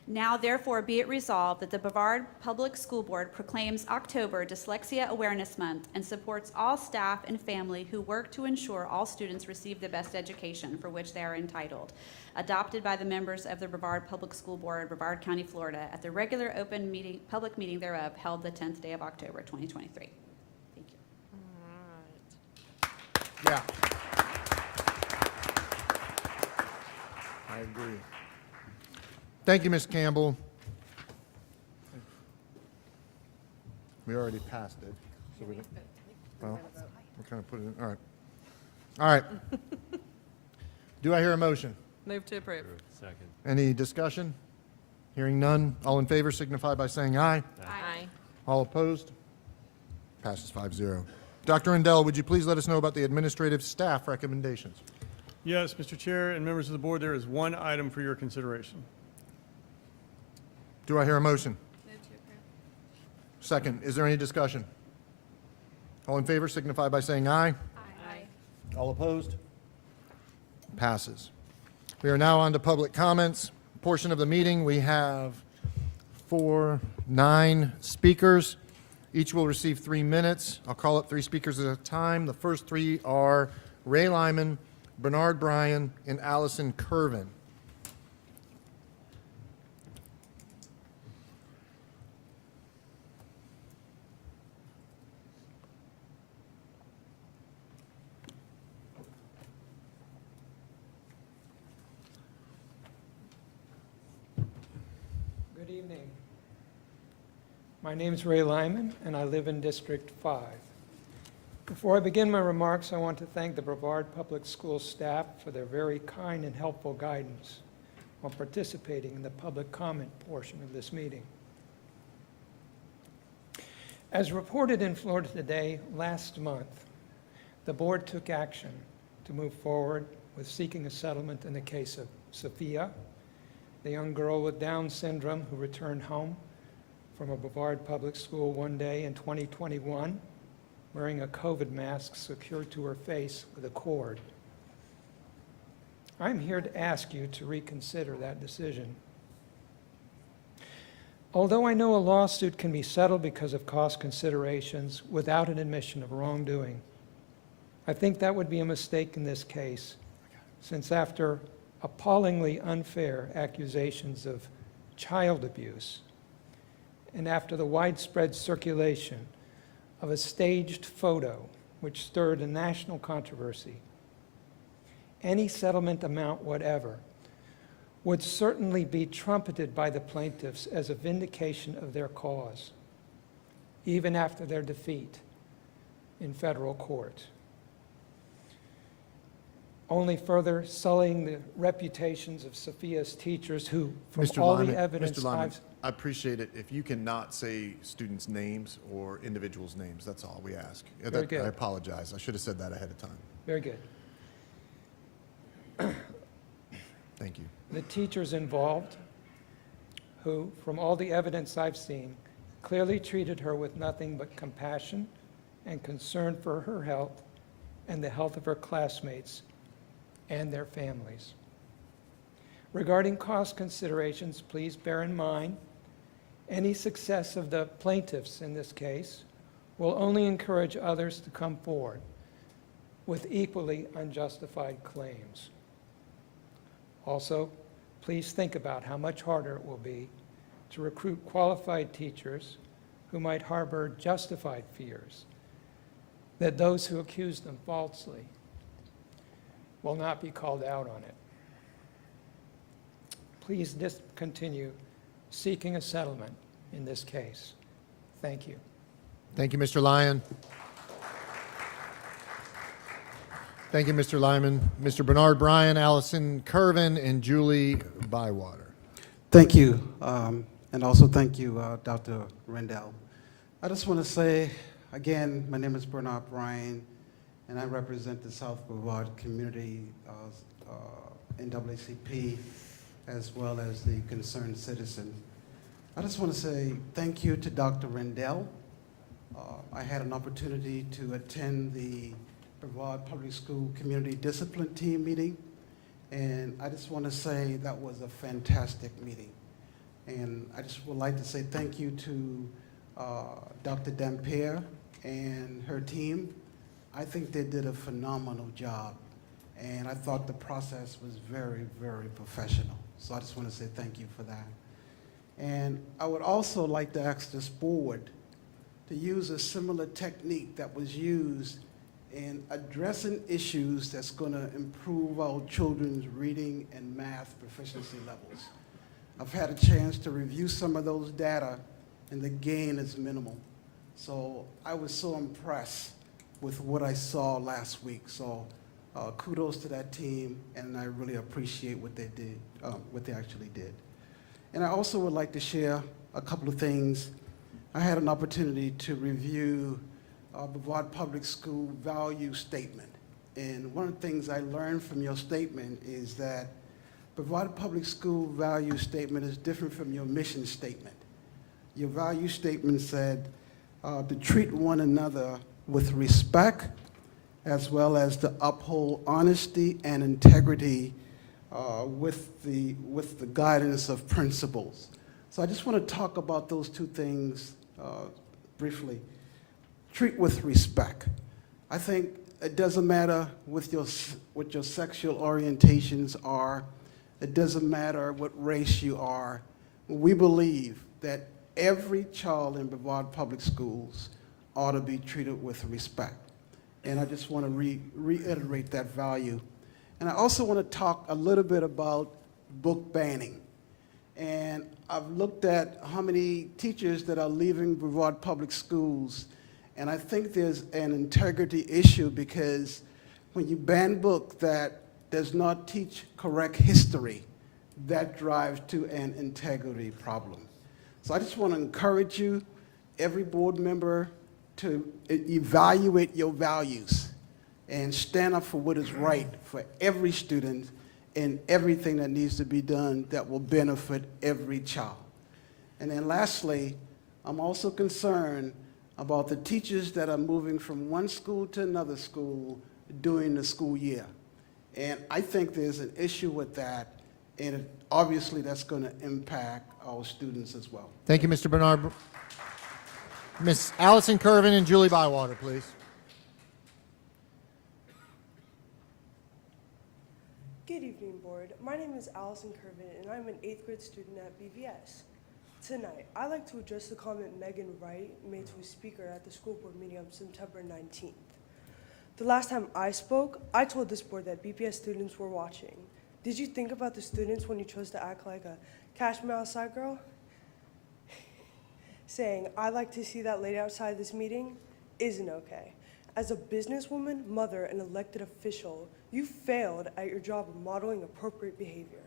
now therefore be it resolved that the Brevard Public School Board proclaims October Dyslexia Awareness Month and supports all staff and family who work to ensure all students receive the best education for which they are entitled. Adopted by the members of the Brevard Public School Board, Brevard County, Florida, at the regular open meeting, public meeting thereof, held the 10th day of October, 2023. Thank you. Yeah. I agree. Thank you, Ms. Campbell. We already passed it. So we don't, well, we're kind of putting it, all right. All right. Do I hear a motion? Move to approve. Second. Any discussion? Hearing none. All in favor signify by saying aye. Aye. All opposed? Passes 5-0. Dr. Rendell, would you please let us know about the administrative staff recommendations? Yes, Mr. Chair and members of the board, there is one item for your consideration. Do I hear a motion? Second. Is there any discussion? All in favor signify by saying aye. Aye. All opposed? Passes. We are now on to public comments. Portion of the meeting, we have 9 speakers. Each will receive 3 minutes. I'll call up 3 speakers at a time. The first 3 are Ray Lyman, Bernard Bryan, and Allison Curvin. Good evening. My name is Ray Lyman, and I live in District 5. Before I begin my remarks, I want to thank the Brevard Public Schools staff for their very kind and helpful guidance while participating in the public comment portion of this meeting. As reported in Florida Today last month, the board took action to move forward with seeking a settlement in the case of Sophia, the young girl with Down syndrome who returned home from a Brevard public school one day in 2021 wearing a COVID mask secured to her face with a cord. I'm here to ask you to reconsider that decision. Although I know a lawsuit can be settled because of cost considerations without an admission of wrongdoing, I think that would be a mistake in this case, since after appallingly unfair accusations of child abuse, and after the widespread circulation of a staged photo which stirred a national controversy, any settlement amount whatever would certainly be trumpeted by the plaintiffs as a vindication of their cause, even after their defeat in federal court, only further sullying the reputations of Sophia's teachers who, from all the evidence Mr. Lyman, I've... I appreciate it if you cannot say students' names or individuals' names. That's all we ask. Very good. I apologize. I should have said that ahead of time. Very good. Thank you. The teachers involved, who, from all the evidence I've seen, clearly treated her with nothing but compassion and concern for her health and the health of her classmates and their families. Regarding cost considerations, please bear in mind any success of the plaintiffs in this case will only encourage others to come forward with equally unjustified claims. Also, please think about how much harder it will be to recruit qualified teachers who might harbor justified fears that those who accuse them falsely will not be called out on it. Please discontinue seeking a settlement in this case. Thank you. Thank you, Mr. Lyon. Thank you, Mr. Lyman. Mr. Bernard Bryan, Allison Curvin, and Julie Bywater. Thank you, and also thank you, Dr. Rendell. I just want to say, again, my name is Bernard Bryan, and I represent the South Brevard community, NAACP, as well as the concerned citizen. I just want to say thank you to Dr. Rendell. I had an opportunity to attend the Brevard Public School Community Discipline Team meeting, and I just want to say that was a fantastic meeting. And I just would like to say thank you to Dr. Dampier and her team. I think they did a phenomenal job, and I thought the process was very, very professional. So I just want to say thank you for that. And I would also like to ask this board to use a similar technique that was used in addressing issues that's going to improve our children's reading and math proficiency levels. I've had a chance to review some of those data, and the gain is minimal. So I was so impressed with what I saw last week. So kudos to that team, and I really appreciate what they did, what they actually did. And I also would like to share a couple of things. I had an opportunity to review Brevard Public School value statement. And one of the things I learned from your statement is that Brevard Public School value statement is different from your mission statement. Your value statement said to treat one another with respect, as well as to uphold honesty and integrity with the guidance of principles. So I just want to talk about those two things briefly. Treat with respect. I think it doesn't matter what your sexual orientations are. It doesn't matter what race you are. We believe that every child in Brevard Public Schools ought to be treated with respect. And I just want to reiterate that value. And I also want to talk a little bit about book banning. And I've looked at how many teachers that are leaving Brevard Public Schools, and I think there's an integrity issue because when you ban books that does not teach correct history, that drives to an integrity problem. So I just want to encourage you, every board member, to evaluate your values and stand up for what is right for every student and everything that needs to be done that will benefit every child. And then lastly, I'm also concerned about the teachers that are moving from one school to another school during the school year. And I think there's an issue with that, and obviously that's going to impact our students as well. Thank you, Mr. Bernard. Ms. Allison Kervin and Julie Bywater, please. Good evening, Board. My name is Allison Kervin, and I'm an 8th grade student at BVS. Tonight, I'd like to address the comment Megan Wright made to a speaker at the school board meeting on September 19th. The last time I spoke, I told this board that BPS students were watching. Did you think about the students when you chose to act like a Cash Me Outside girl? Saying, "I'd like to see that lady outside this meeting," isn't okay. As a businesswoman, mother, and elected official, you failed at your job of modeling appropriate behavior.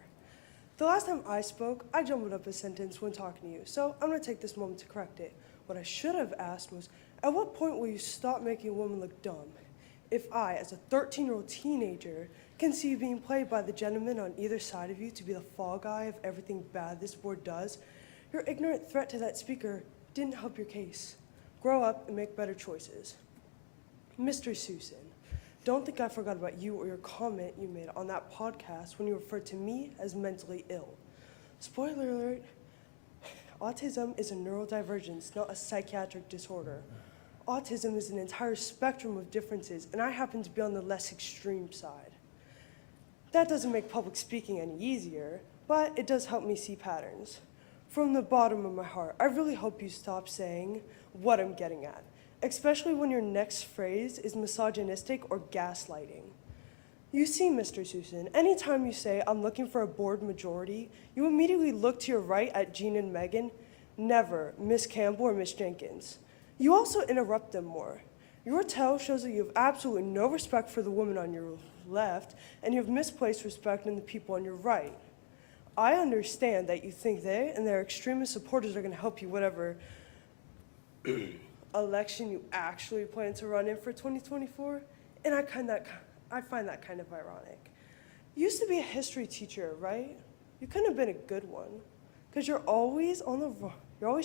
The last time I spoke, I jumbled up a sentence when talking to you, so I'm gonna take this moment to correct it. What I should have asked was, at what point will you stop making a woman look dumb? If I, as a 13-year-old teenager, can see you being played by the gentleman on either side of you to be the fall guy of everything bad this board does, your ignorant threat to that speaker didn't help your case. Grow up and make better choices. Mr. Susan, don't think I forgot about you or your comment you made on that podcast when you referred to me as mentally ill. Spoiler alert, autism is a neurodivergence, not a psychiatric disorder. Autism is an entire spectrum of differences, and I happen to be on the less extreme side. That doesn't make public speaking any easier, but it does help me see patterns. From the bottom of my heart, I really hope you stop saying what I'm getting at, especially when your next phrase is misogynistic or gaslighting. You see, Mr. Susan, anytime you say, "I'm looking for a board majority," you immediately look to your right at Jean and Megan, never Miss Campbell or Miss Jenkins. You also interrupt them more. Your tell shows that you have absolutely no respect for the woman on your left, and you have misplaced respect in the people on your right. I understand that you think they and their extremist supporters are going to help you whatever election you actually plan to run in for 2024, and I find that kind of ironic. You used to be a history teacher, right? You couldn't have been a good one, because you're always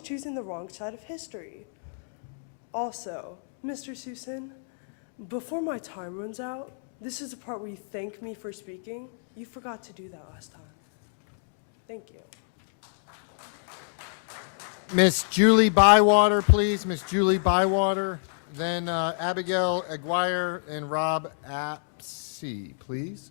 choosing the wrong side of history. Also, Mr. Susan, before my time runs out, this is the part where you thank me for speaking. You forgot to do that last time. Thank you. Miss Julie Bywater, please. Miss Julie Bywater. Then Abigail Aguirre and Rob Apsey, please.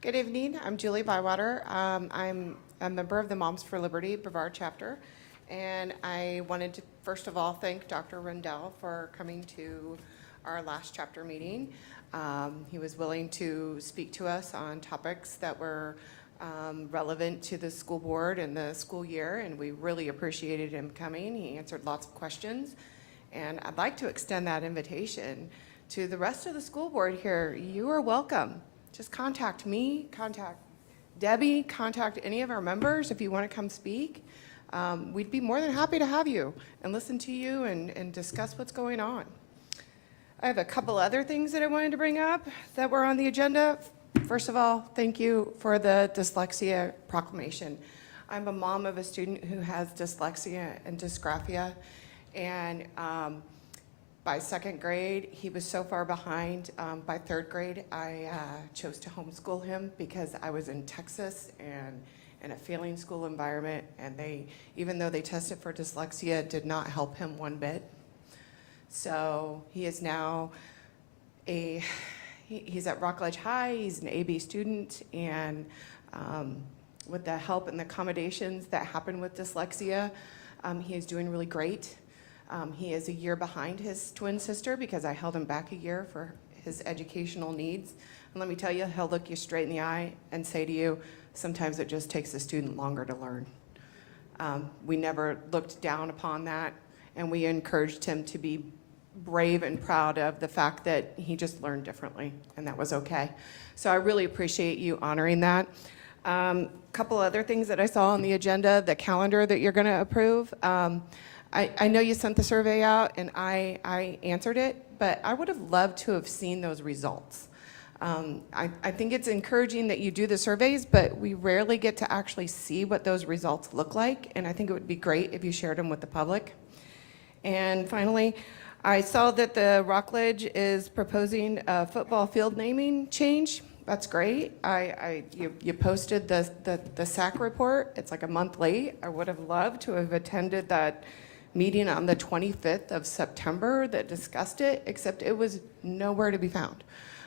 Good evening. I'm Julie Bywater. I'm a member of the Moms for Liberty Brevard chapter. And I wanted to, first of all, thank Dr. Rendell for coming to our last chapter meeting. He was willing to speak to us on topics that were relevant to the school board and the school year, and we really appreciated him coming. He answered lots of questions, and I'd like to extend that invitation to the rest of the school board here. You are welcome. Just contact me, contact Debbie, contact any of our members if you want to come speak. We'd be more than happy to have you and listen to you and discuss what's going on. I have a couple other things that I wanted to bring up that were on the agenda. First of all, thank you for the dyslexia proclamation. I'm a mom of a student who has dyslexia and dysgraphia, and by second grade, he was so far behind. By third grade, I chose to homeschool him because I was in Texas and in a failing school environment, and even though they tested for dyslexia, did not help him one bit. So he is now he's at Rockledge High. He's an AB student, and with the help and the accommodations that happen with dyslexia, he is doing really great. He is a year behind his twin sister because I held him back a year for his educational needs. And let me tell you, he'll look you straight in the eye and say to you, sometimes it just takes a student longer to learn. We never looked down upon that, and we encouraged him to be brave and proud of the fact that he just learned differently, and that was okay. So I really appreciate you honoring that. Couple other things that I saw on the agenda, the calendar that you're gonna approve. I know you sent the survey out and I answered it, but I would have loved to have seen those results. I think it's encouraging that you do the surveys, but we rarely get to actually see what those results look like, and I think it would be great if you shared them with the public. And finally, I saw that the Rockledge is proposing a football field naming change. That's great. You posted the SAC report. It's like a month late. I would have loved to have attended that meeting on the 25th of September that discussed it, except it was nowhere to be found.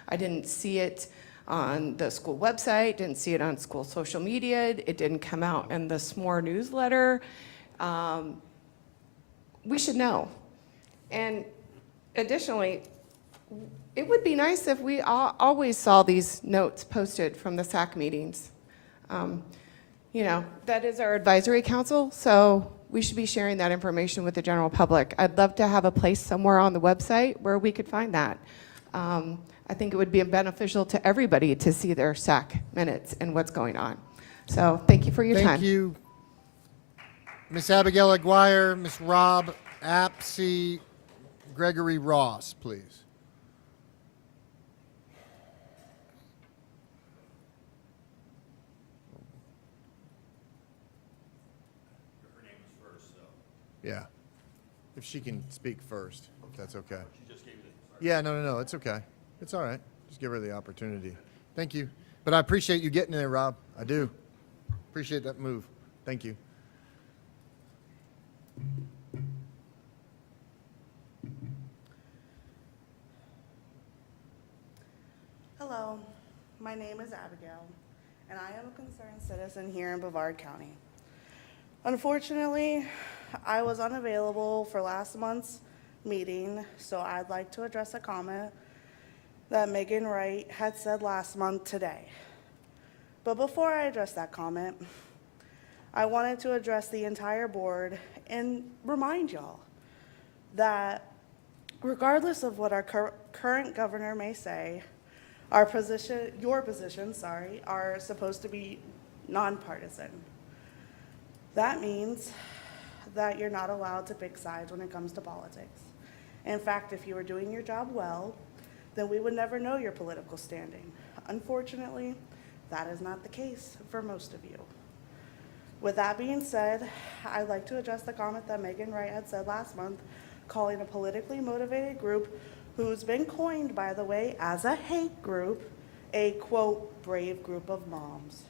I didn't see it on the school website, didn't see it on school social media. It didn't come out in the SMORE newsletter. We should know. And additionally, it would be nice if we always saw these notes posted from the SAC meetings. You know, that is our advisory council, so we should be sharing that information with the general public. I'd love to have a place somewhere on the website where we could find that. I think it would be beneficial to everybody to see their SAC minutes and what's going on. So thank you for your time. Thank you. Ms. Abigail Aguirre, Ms. Rob Apsey, Gregory Ross, please. Yeah. If she can speak first, if that's okay. Yeah, no, it's okay. It's all right. Just give her the opportunity. Thank you. But I appreciate you getting there, Rob. I do. Appreciate that move. Thank you. Hello, my name is Abigail, and I am a concerned citizen here in Brevard County. Unfortunately, I was unavailable for last month's meeting, so I'd like to address a comment that Megan Wright had said last month today. But before I address that comment, I wanted to address the entire board and remind y'all that regardless of what our current governor may say, your positions, are supposed to be nonpartisan. That means that you're not allowed to pick sides when it comes to politics. In fact, if you were doing your job well, then we would never know your political standing. Unfortunately, that is not the case for most of you. With that being said, I'd like to address the comment that Megan Wright had said last month, calling a politically motivated group who's been coined, by the way, as a hate group, a, quote, brave group of moms.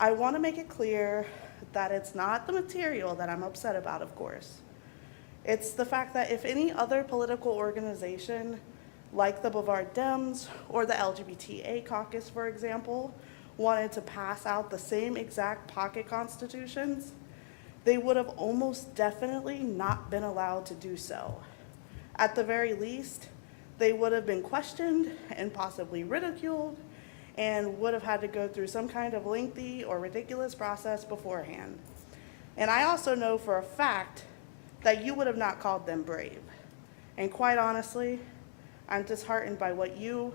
I want to make it clear that it's not the material that I'm upset about, of course. It's the fact that if any other political organization, like the Brevard Dems or the LGBTA caucus, for example, wanted to pass out the same exact pocket constitutions, they would have almost definitely not been allowed to do so. At the very least, they would have been questioned and possibly ridiculed, and would have had to go through some kind of lengthy or ridiculous process beforehand. And I also know for a fact that you would have not called them brave. And quite honestly, I'm disheartened by what you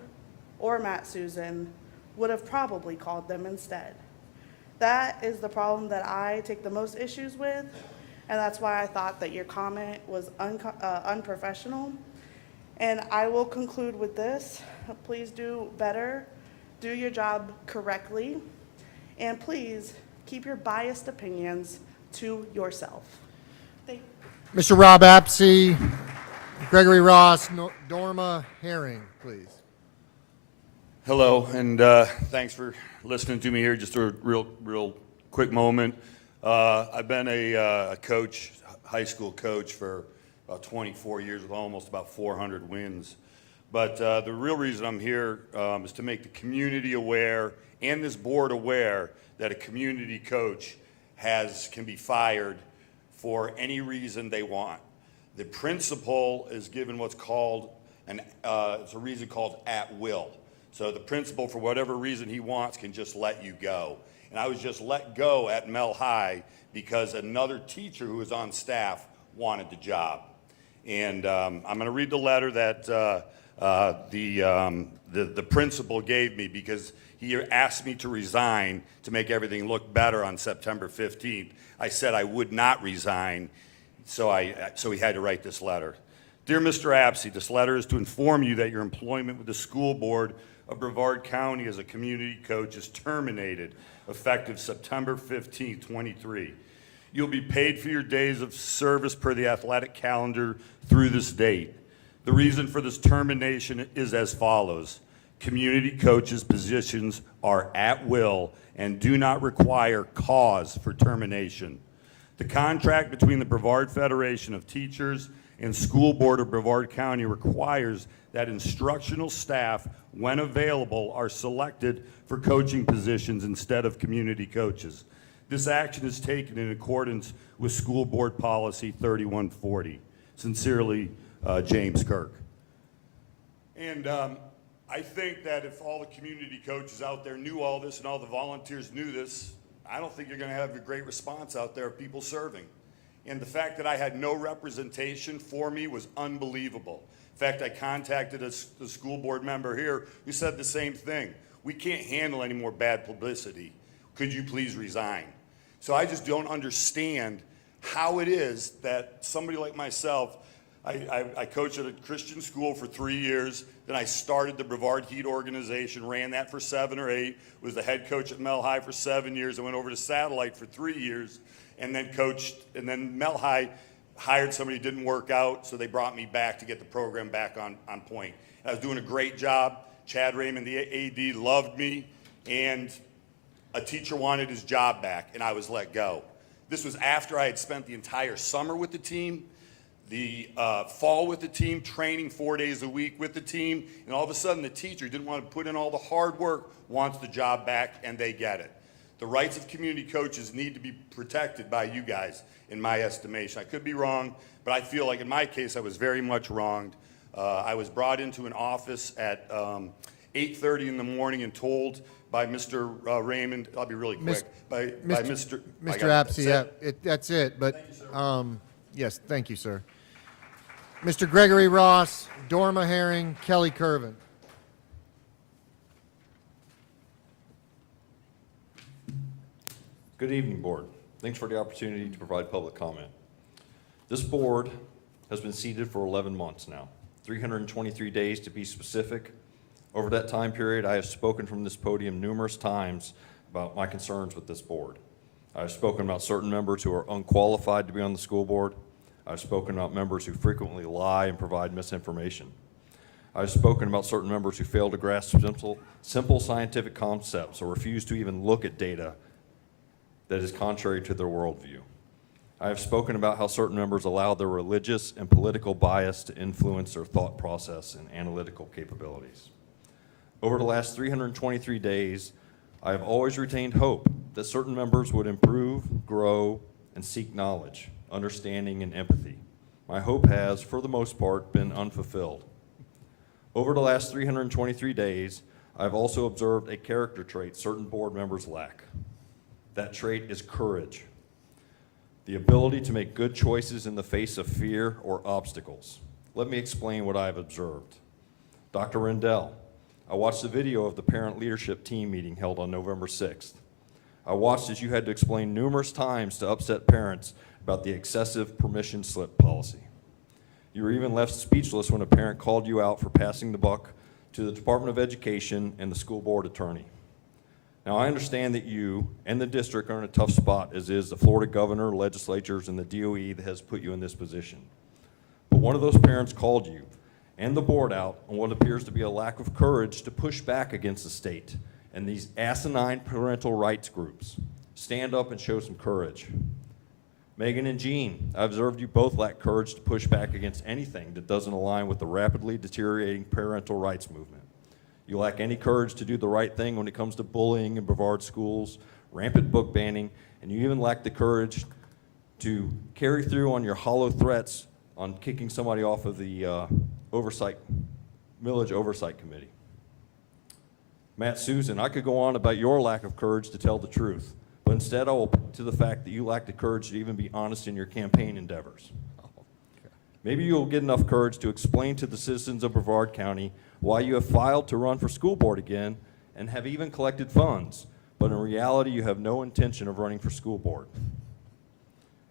or Matt Susan would have probably called them instead. That is the problem that I take the most issues with, and that's why I thought that your comment was unprofessional. And I will conclude with this. Please do better, do your job correctly, and please keep your biased opinions to yourself. Thank you. Mr. Rob Apsey, Gregory Ross, Dorma Herring, please. Hello, and thanks for listening to me here. Just a real quick moment. I've been a coach, high school coach, for about 24 years with almost about 400 wins. But the real reason I'm here is to make the community aware and this board aware that a community coach can be fired for any reason they want. The principal is given what's called it's a reason called at will. So the principal, for whatever reason he wants, can just let you go. And I was just let go at Mel High because another teacher who was on staff wanted the job. And I'm going to read the letter that the principal gave me, because he asked me to resign to make everything look better on September 15th. I said I would not resign, so he had to write this letter. Dear Mr. Apsey, this letter is to inform you that your employment with the school board of Brevard County as a community coach is terminated effective September 15th, 23. You'll be paid for your days of service per the athletic calendar through this date. The reason for this termination is as follows. Community coaches' positions are at will and do not require cause for termination. The contract between the Brevard Federation of Teachers and School Board of Brevard County requires that instructional staff, when available, are selected for coaching positions instead of community coaches. This action is taken in accordance with School Board Policy 3140. Sincerely, James Kirk. And I think that if all the community coaches out there knew all this and all the volunteers knew this, I don't think you're going to have a great response out there of people serving. And the fact that I had no representation for me was unbelievable. In fact, I contacted the school board member here who said the same thing. We can't handle any more bad publicity. Could you please resign? So I just don't understand how it is that somebody like myself, I coached at a Christian school for 3 years, then I started the Brevard Heat organization, ran that for 7 or 8, was the head coach at Mel High for 7 years, I went over to Satellite for 3 years, and then coached, and then Mel High hired somebody who didn't work out, so they brought me back to get the program back on point. I was doing a great job. Chad Raymond, the AD, loved me, and a teacher wanted his job back, and I was let go. This was after I had spent the entire summer with the team, the fall with the team, training 4 days a week with the team, and all of a sudden the teacher who didn't want to put in all the hard work wants the job back, and they get it. The rights of community coaches need to be protected by you guys, in my estimation. I could be wrong, but I feel like in my case I was very much wronged. I was brought into an office at 8:30 in the morning and told by Mr. Raymond, I'll be really quick, by Mr. Mr. Apsey, yeah, that's it, but yes, thank you, sir. Mr. Gregory Ross, Dorma Herring, Kelly Curvin. Good evening, board. Thanks for the opportunity to provide public comment. This board has been seated for 11 months now, 323 days to be specific. Over that time period, I have spoken from this podium numerous times about my concerns with this board. I have spoken about certain members who are unqualified to be on the school board. I've spoken about members who frequently lie and provide misinformation. I've spoken about certain members who fail to grasp simple scientific concepts or refuse to even look at data that is contrary to their worldview. I have spoken about how certain members allow their religious and political bias to influence their thought process and analytical capabilities. Over the last 323 days, I have always retained hope that certain members would improve, grow, and seek knowledge, understanding, and empathy. My hope has, for the most part, been unfulfilled. Over the last 323 days, I've also observed a character trait certain board members lack. That trait is courage. The ability to make good choices in the face of fear or obstacles. Let me explain what I've observed. Dr. Rendell, I watched the video of the parent leadership team meeting held on November 6th. I watched as you had to explain numerous times to upset parents about the excessive permission slip policy. You were even left speechless when a parent called you out for passing the buck to the Department of Education and the school board attorney. Now, I understand that you and the district are in a tough spot, as is the Florida governor, legislatures, and the DOE that has put you in this position. But one of those parents called you and the board out on what appears to be a lack of courage to push back against the state and these asinine parental rights groups. Stand up and show some courage. Megan and Jean, I observed you both lack courage to push back against anything that doesn't align with the rapidly deteriorating parental rights movement. You lack any courage to do the right thing when it comes to bullying in Brevard schools, rampant book banning, and you even lack the courage to carry through on your hollow threats on kicking somebody off of the Millage Oversight Committee. Matt Susan, I could go on about your lack of courage to tell the truth, but instead I will point to the fact that you lack the courage to even be honest in your campaign endeavors. Maybe you'll get enough courage to explain to the citizens of Brevard County why you have filed to run for school board again and have even collected funds, but in reality you have no intention of running for school board.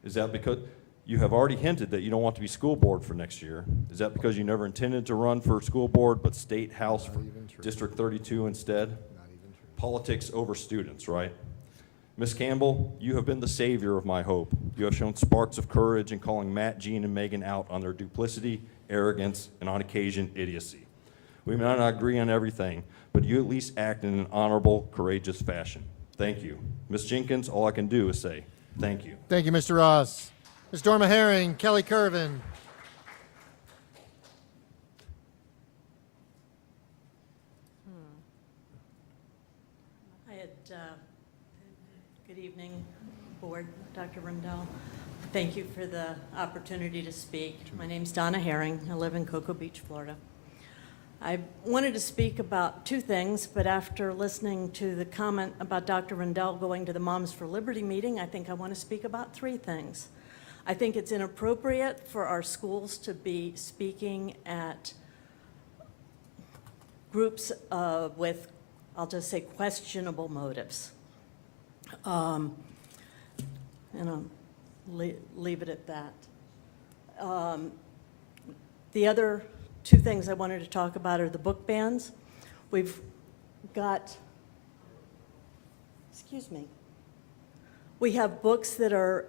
Is that because you have already hinted that you don't want to be school board for next year? Is that because you never intended to run for school board but state house for District 32 instead? Politics over students, right? Ms. Campbell, you have been the savior of my hope. You have shown sparks of courage in calling Matt, Jean, and Megan out on their duplicity, arrogance, and on occasion, idiocy. We may not agree on everything, but you at least act in an honorable, courageous fashion. Thank you. Ms. Jenkins, all I can do is say thank you. Thank you, Mr. Ross. Ms. Dorma Herring, Kelly Curvin. Good evening, Board, Dr. Rendell. Thank you for the opportunity to speak. My name's Donna Herring. I live in Cocoa Beach, Florida. I wanted to speak about two things, but after listening to the comment about Dr. Rendell going to the Moms for Liberty meeting, I think I want to speak about three things. I think it's inappropriate for our schools to be speaking at groups with, I'll just say, questionable motives. And I'll leave it at that. The other two things I wanted to talk about are the book bans. We've got, we have books that are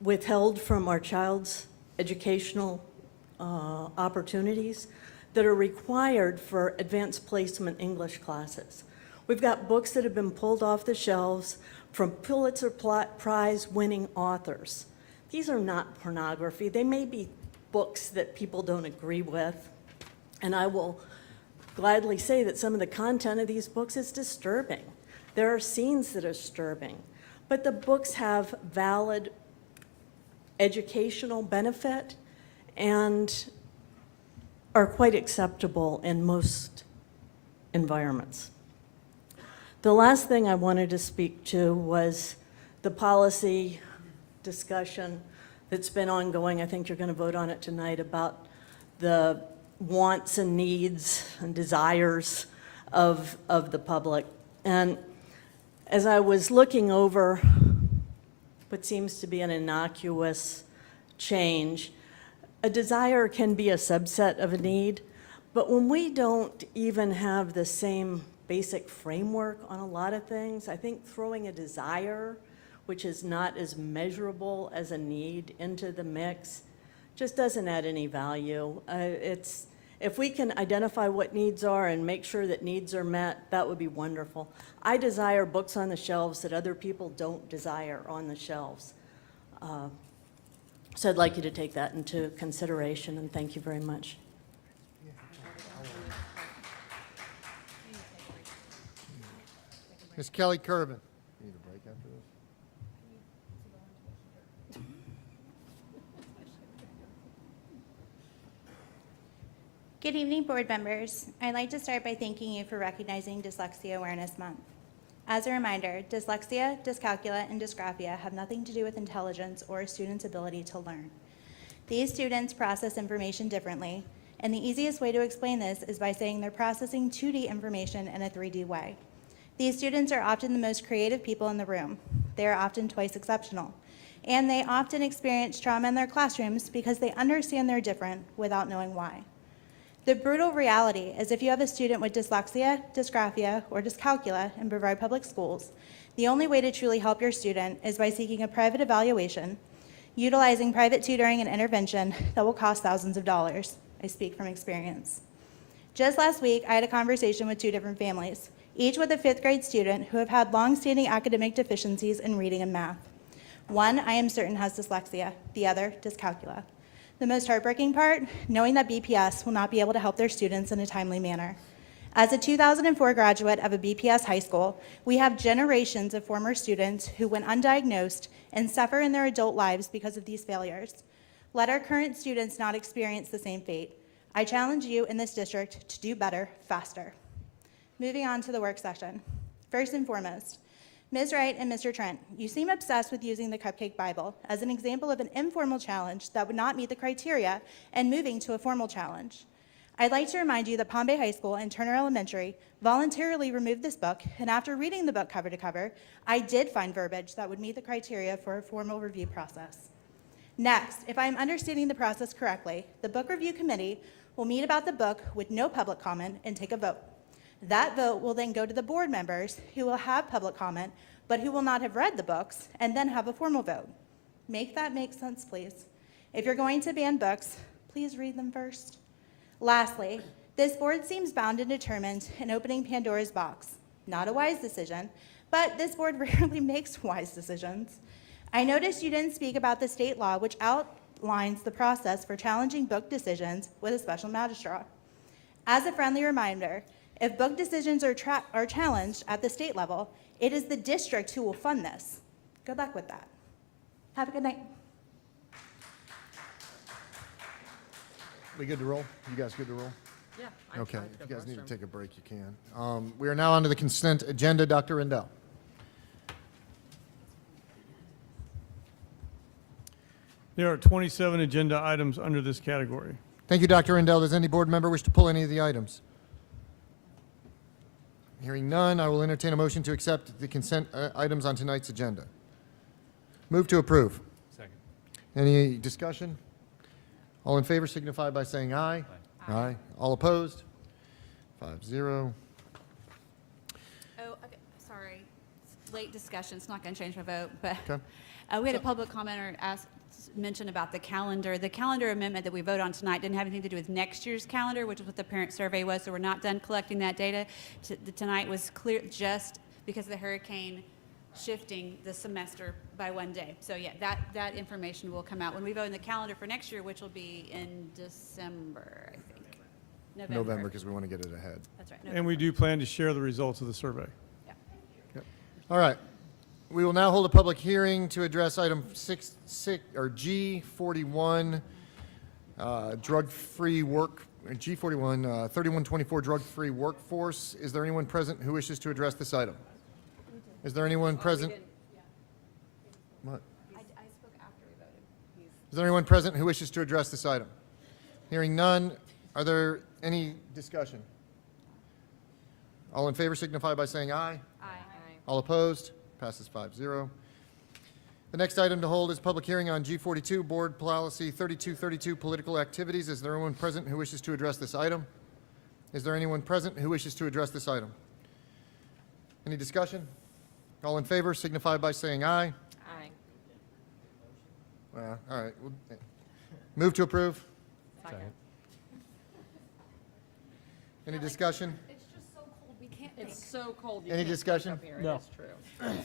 withheld from our child's educational opportunities that are required for advanced placement English classes. We've got books that have been pulled off the shelves from Pulitzer Prize winning authors. These are not pornography. They may be books that people don't agree with, and I will gladly say that some of the content of these books is disturbing. There are scenes that are disturbing, but the books have valid educational benefit and are quite acceptable in most environments. The last thing I wanted to speak to was the policy discussion that's been ongoing. I think you're going to vote on it tonight about the wants and needs and desires of the public. And as I was looking over what seems to be an innocuous change, a desire can be a subset of a need, but when we don't even have the same basic framework on a lot of things, I think throwing a desire, which is not as measurable as a need, into the mix just doesn't add any value. If we can identify what needs are and make sure that needs are met, that would be wonderful. I desire books on the shelves that other people don't desire on the shelves. So I'd like you to take that into consideration, and thank you very much. Ms. Kelly Curvin. Need a break after this? Good Good evening, board members. I'd like to start by thanking you for recognizing Dyslexia Awareness Month. As a reminder, dyslexia, dyscalculia, and dysgraphia have nothing to do with intelligence or a student's ability to learn. These students process information differently, and the easiest way to explain this is by saying they're processing 2D information in a 3D way. These students are often the most creative people in the room. They are often twice exceptional, and they often experience trauma in their classrooms because they understand they're different without knowing why. The brutal reality is if you have a student with dyslexia, dysgraphia, or dyscalculia in Brevard Public Schools, the only way to truly help your student is by seeking a private evaluation, utilizing private tutoring and intervention that will cost thousands of dollars. I speak from experience. Just last week, I had a conversation with 2 different families, each with a 5th grade student who have had long-standing academic deficiencies in reading and math. One, I am certain, has dyslexia, the other, dyscalculia. The most heartbreaking part, knowing that BPS will not be able to help their students in a timely manner. As a 2004 graduate of a BPS high school, we have generations of former students who went undiagnosed and suffer in their adult lives because of these failures. Let our current students not experience the same fate. I challenge you in this district to do better, faster. Moving on to the work session. First and foremost, Ms. Wright and Mr. Trent, you seem obsessed with using the Cupcake Bible as an example of an informal challenge that would not meet the criteria and moving to a formal challenge. I'd like to remind you that Palm Bay High School and Turner Elementary voluntarily removed this book, and after reading the book cover to cover, I did find verbiage that would meet the criteria for a formal review process. Next, if I'm understanding the process correctly, the book review committee will meet about the book with no public comment and take a vote. That vote will then go to the board members who will have public comment, but who will not have read the books, and then have a formal vote. Make that make sense, please. If you're going to ban books, please read them first. Lastly, this board seems bound and determined in opening Pandora's box. Not a wise decision, but this board rarely makes wise decisions. I noticed you didn't speak about the state law which outlines the process for challenging book decisions with a special magistrate. As a friendly reminder, if book decisions are challenged at the state level, it is the district who will fund this. Good luck with that. Have a good night. We good to roll? You guys good to roll? Yeah. Okay, if you guys need to take a break, you can. We are now on to the consent agenda. Dr. Rendell. There are 27 agenda items under this category. Thank you, Dr. Rendell. Does any board member wish to pull any of the items? Hearing none, I will entertain a motion to accept the consent items on tonight's agenda. Move to approve. Second. Any discussion? All in favor signify by saying aye. Aye. All opposed? 5-0. Oh, okay, sorry. It's late discussion, it's not going to change my vote, but Okay. we had a public commenter mention about the calendar. The calendar amendment that we voted on tonight didn't have anything to do with next year's calendar, which is what the parent survey was, so we're not done collecting that data. Tonight was clear just because of the hurricane shifting the semester by 1 day. So yeah, that information will come out when we vote in the calendar for next year, which will be in December, I think. November, because we want to get it ahead. That's right. And we do plan to share the results of the survey. All right. We will now hold a public hearing to address item G41, drug-free work, G41, 3124 drug-free workforce. Is there anyone present who wishes to address this item? Is there anyone present? What? I spoke after we voted. Is there anyone present who wishes to address this item? Hearing none, are there any discussion? All in favor signify by saying aye. Aye. All opposed? Passes 5-0. The next item to hold is public hearing on G42, Board Policy 3232, Political Activities. Is there anyone present who wishes to address this item? Is there anyone present who wishes to address this item? Any discussion? All in favor signify by saying aye. Aye. All right. Move to approve. Second. Any discussion? It's so cold. You Any can't discussion? up here. No. It is true.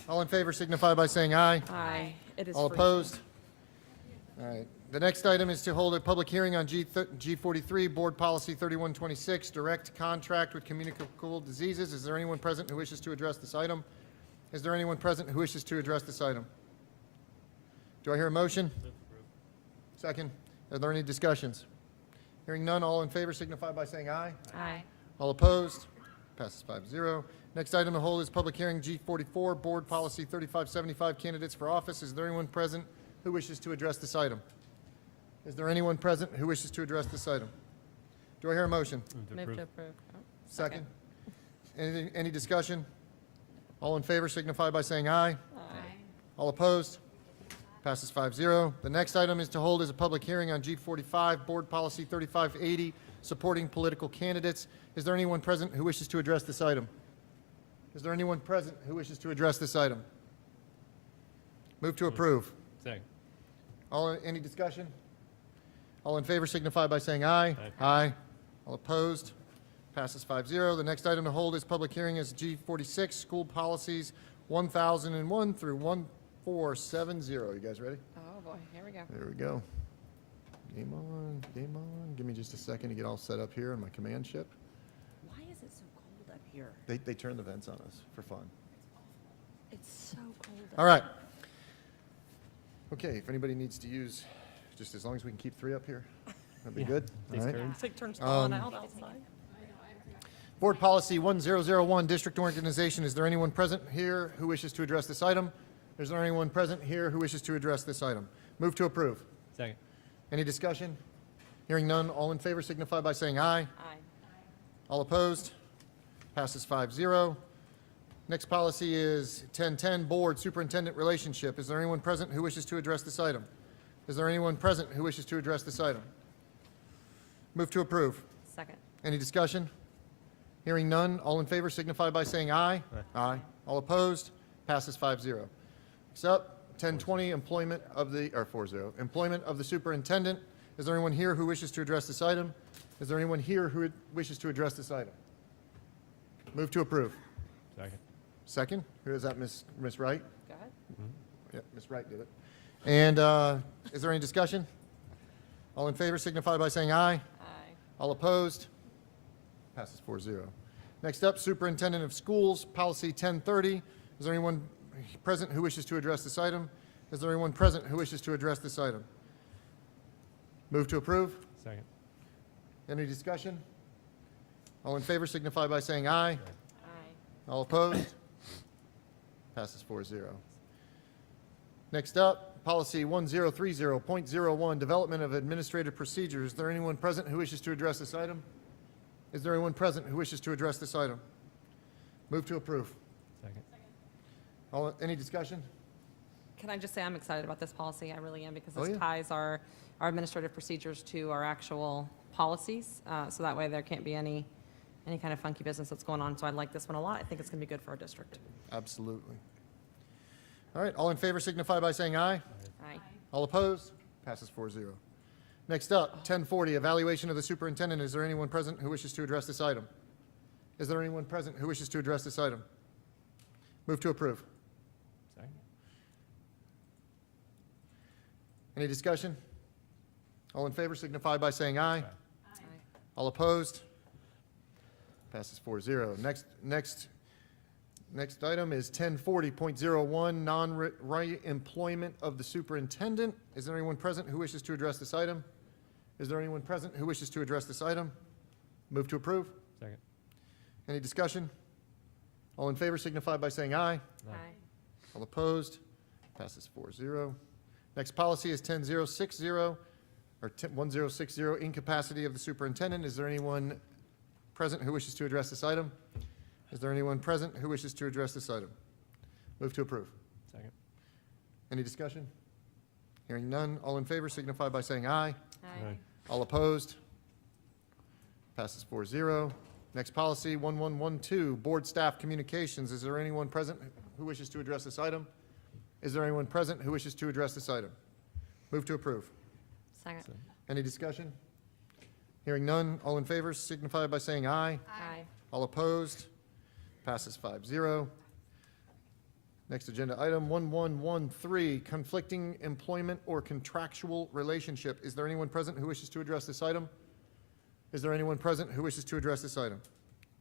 All in favor signify by saying aye. Aye. It is All freezing. opposed? All right. The next item is to hold a public hearing on G43, Board Policy 3126, Direct Contract with Communicable Diseases. Is there anyone present who wishes to address this item? Is there anyone present who wishes to address this item? Do I hear a motion? Second. Are there any discussions? Hearing none, all in favor signify by saying aye. Aye. All opposed? Passes 5-0. Next item to hold is public hearing G44, Board Policy 3575, candidates for office. Is there anyone present who wishes to address this item? Is there anyone present who wishes to address this item? Do I hear a motion? Move to approve. Oh, Second. Any discussion? All in favor signify by saying aye. Aye. All opposed? Passes 5-0. The next item is to hold is a public hearing on G45, Board Policy 3580, supporting political candidates. Is there anyone present who wishes to address this item? Is there anyone present who wishes to address this item? Move to approve. Second. Any discussion? All in favor signify by saying aye. Aye. All opposed? Passes 5-0. The next item to hold is public hearing is G46, School Policies 1001 through 1470. You guys ready? Oh, boy, here we go. There we go. Game on, game on. Give me just a second to get all set up here on my command ship. Why is it so cold up here? They turn the vents on us for fun. It's so cold. All right. Okay, if anybody needs to use, just as long as we can keep 3 up here, that'd be good. All right. Take turns falling out outside. Board Policy 1001, District Organization. Is there anyone present here who wishes to address this item? Is there anyone present here who wishes to address this item? Move to approve. Second. Any discussion? Hearing none, all in favor signify by saying aye. Aye. All opposed? Passes 5-0. Next policy is 1010, Board Superintendent Relationship. Is there anyone present who wishes to address this item? Is there anyone present who wishes to address this item? Move to approve. Second. Any discussion? Hearing none, all in favor signify by saying aye. Aye. All opposed? Passes 5-0. Next up, 1020, employment of the, or 4-0, employment of the superintendent. Is there anyone here who wishes to address this item? Is there anyone here who wishes to address this item? Move to approve. Second. Second? Who is that, Miss Wright? Go ahead. Yep, Ms. Wright did it. And is there any discussion? All in favor signify by saying aye. Aye. All opposed? Passes 4-0. Next up, Superintendent of Schools, Policy 1030. Is there anyone present who wishes to address this item? Is there anyone present who wishes to address this item? Move to approve. Second. Any discussion? All in favor signify by saying aye. Aye. All opposed? Passes 4-0. Next up, Policy 1030.01, Development of Administrative Procedures. Is there anyone present who wishes to address this item? Is there anyone present who wishes to address this item? Move to approve. Second. Any discussion? Can I just say I'm excited about this policy? I really am, because Oh, this yeah. ties our administrative procedures to our actual policies. So that way there can't be any kind of funky business that's going on. So I like this one a lot. I think it's going to be good for our district. Absolutely. All right, all in favor signify by saying aye. Aye. All opposed? Passes 4-0. Next up, 1040, Evaluation of the Superintendent. Is there anyone present who wishes to address this item? Is there anyone present who wishes to address this item? Move to approve. Second. Any discussion? All in favor signify by saying aye. Aye. All opposed? Passes 4-0. Next item is 1040.01, non-re-employment of the superintendent. Is there anyone present who wishes to address this item? Is there anyone present who wishes to address this item? Move to approve. Second. Any discussion? All in favor signify by saying aye. Aye. All opposed? Passes 4-0. Next policy is 1060, or 1060, incapacity of the superintendent. Is there anyone present who wishes to address this item? Is there anyone present who wishes to address this item? Move to approve. Second. Any discussion? Hearing none, all in favor signify by saying aye. Aye. All opposed? Passes 4-0. Next policy, 1112, board staff communications. Is there anyone present who wishes to address this item? Is there anyone present who wishes to address this item? Move to approve. Second. Any discussion? Hearing none, all in favor signify by saying aye. Aye. All opposed? Passes 5-0. Next agenda item, 1113, conflicting employment or contractual relationship. Is there anyone present who wishes to address this item? Is there anyone present who wishes to address this item?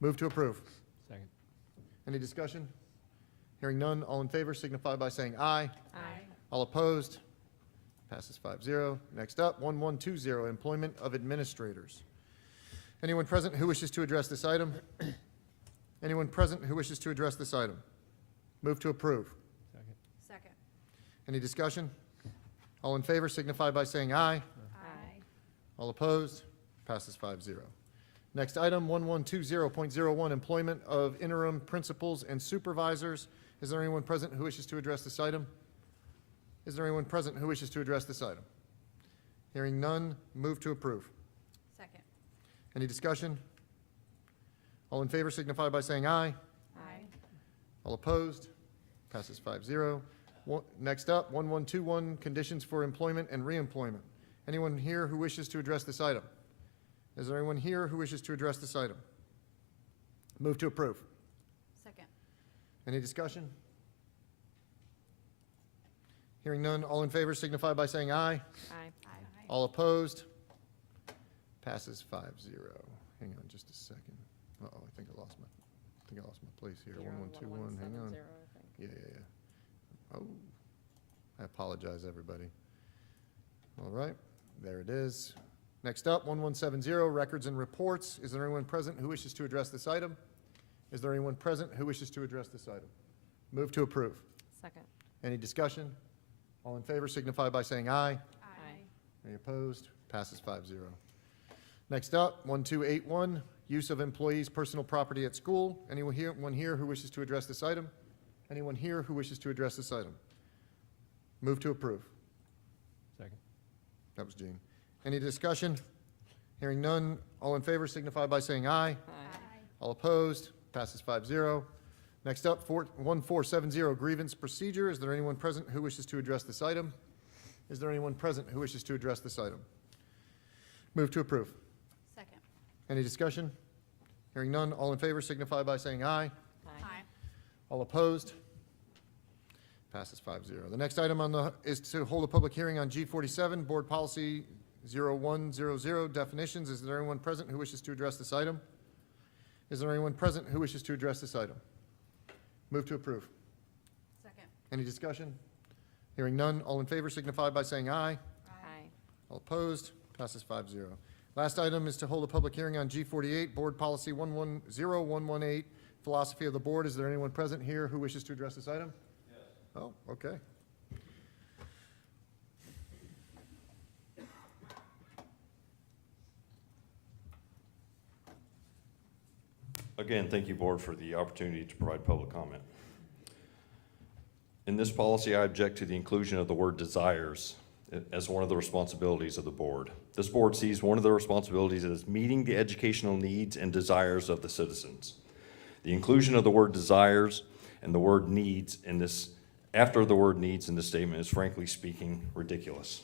Move to approve. Second. Any discussion? Hearing none, all in favor signify by saying aye. Aye. All opposed? Passes 5-0. Next up, 1120, employment of administrators. Anyone present who wishes to address this item? Anyone present who wishes to address this item? Move to approve. Second. Any discussion? All in favor signify by saying aye. Aye. All opposed? Passes 5-0. Next item, 1120.01, employment of interim principals and supervisors. Is there anyone present who wishes to address this item? Is there anyone present who wishes to address this item? Hearing none, move to approve. Second. Any discussion? All in favor signify by saying aye. Aye. All opposed? Passes 5-0. Next up, 1121, conditions for employment and reemployment. Anyone here who wishes to address this item? Is there anyone here who wishes to address this item? Move to approve. Second. Any discussion? Hearing none, all in favor signify by saying aye. Aye. All opposed? Passes 5-0. Hang on just a second. Uh-oh, I think I lost my place here. 1121, hang on. Yeah. Oh, I apologize, everybody. All right, there it is. Next up, 1170, records and reports. Is there anyone present who wishes to address this item? Is there anyone present who wishes to address this item? Move to approve. Second. Any discussion? All in favor signify by saying aye. Aye. Any opposed? Passes 5-0. Next up, 1281, use of employees' personal property at school. Anyone here who wishes to address this item? Anyone here who wishes to address this item? Move to approve. Second. That was Gene. Any discussion? Hearing none, all in favor signify by saying aye. Aye. All opposed? Passes 5-0. Next up, 1470, grievance procedure. Is there anyone present who wishes to address this item? Is there anyone present who wishes to address this item? Move to approve. Second. Any discussion? Hearing none, all in favor signify by saying aye. Aye. All opposed? Passes 5-0. The next item is to hold a public hearing on G47, Board Policy 0100, definitions. Is there anyone present who wishes to address this item? Is there anyone present who wishes to address this item? Move to approve. Second. Any discussion? Hearing none, all in favor signify by saying aye. Aye. All opposed? Passes 5-0. Last item is to hold a public hearing on G48, Board Policy 110118, philosophy of the board. Is there anyone present here who wishes to address this item? Yes. Oh, okay. Again, thank you, Board, for the opportunity to provide public comment. In this policy, I object to the inclusion of the word desires as one of the responsibilities of the board. This board sees one of the responsibilities as meeting the educational needs and desires of the citizens. The inclusion of the word desires and the word needs in this, after the word needs in this statement is, frankly speaking, ridiculous.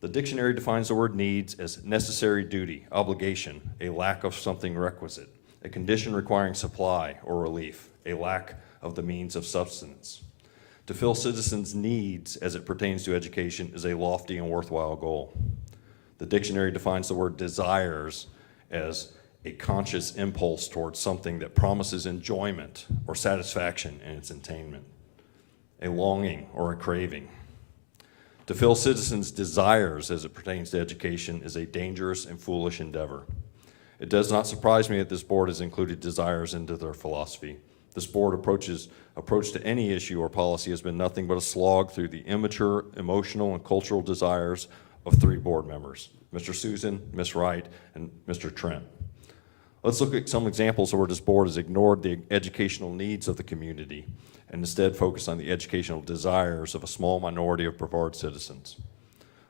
The dictionary defines the word needs as necessary duty, obligation, a lack of something requisite, a condition requiring supply or relief, a lack of the means of subsistence. To fill citizens' needs as it pertains to education is a lofty and worthwhile goal. The dictionary defines the word desires as a conscious impulse towards something that promises enjoyment or satisfaction in its attainment, a longing or a craving. To fill citizens' desires as it pertains to education is a dangerous and foolish endeavor. It does not surprise me that this board has included desires into their philosophy. This board approach to any issue or policy has been nothing but a slog through the immature, emotional, and cultural desires of 3 board members, Mr. Susan, Ms. Wright, and Mr. Trent. Let's look at some examples of where this board has ignored the educational needs of the community and instead focused on the educational desires of a small minority of Brevard citizens.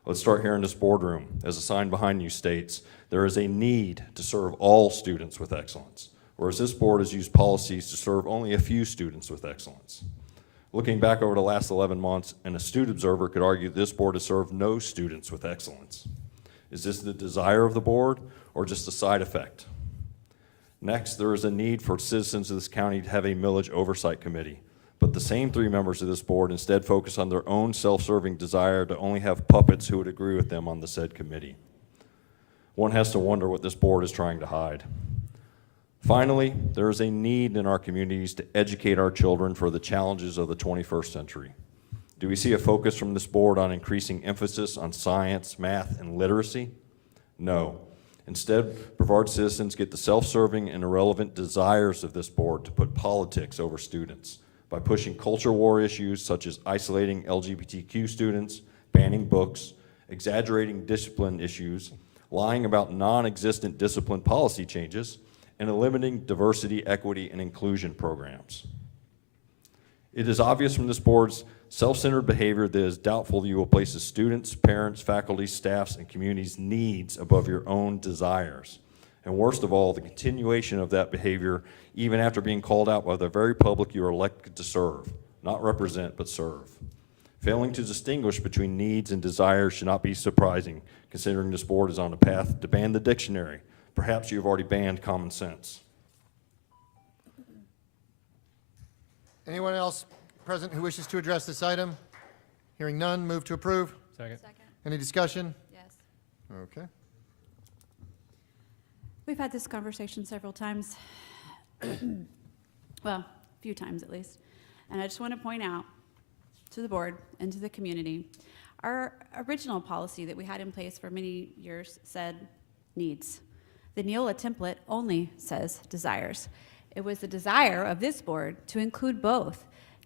Let's start here in this boardroom. As the sign behind you states, there is a need to serve all students with excellence, whereas this board has used policies to serve only a few students with excellence. Looking back over the last 11 months, an astute observer could argue this board has served no students with excellence. Is this the desire of the board or just a side effect? Next, there is a need for citizens of this county to have a millage oversight committee, but the same 3 members of this board instead focus on their own self-serving desire to only have puppets who would agree with them on the said committee. One has to wonder what this board is trying to hide. Finally, there is a need in our communities to educate our children for the challenges of the 21st century. Do we see a focus from this board on increasing emphasis on science, math, and literacy? No. Instead, Brevard citizens get the self-serving and irrelevant desires of this board to put politics over students by pushing culture war issues such as isolating LGBTQ students, banning books, exaggerating discipline issues, lying about non-existent discipline policy changes, and eliminating diversity, equity, and inclusion programs. It is obvious from this board's self-centered behavior that it is doubtful you will place the students, parents, faculty, staffs, and community's needs above your own desires. And worst of all, the continuation of that behavior even after being called out by the very public you are elected to serve, not represent, but serve. Failing to distinguish between needs and desires should not be surprising, considering this board is on a path to ban the dictionary. Perhaps you have already banned common sense. Anyone else present who wishes to address this item? Hearing none, move to approve. Second. Any discussion? Yes. Okay. We've had this conversation several times. Well, a few times at least. And I just want to point out to the board and to the community, our original policy that we had in place for many years said needs. The Neola template only says desires. It was the desire of this board to include both,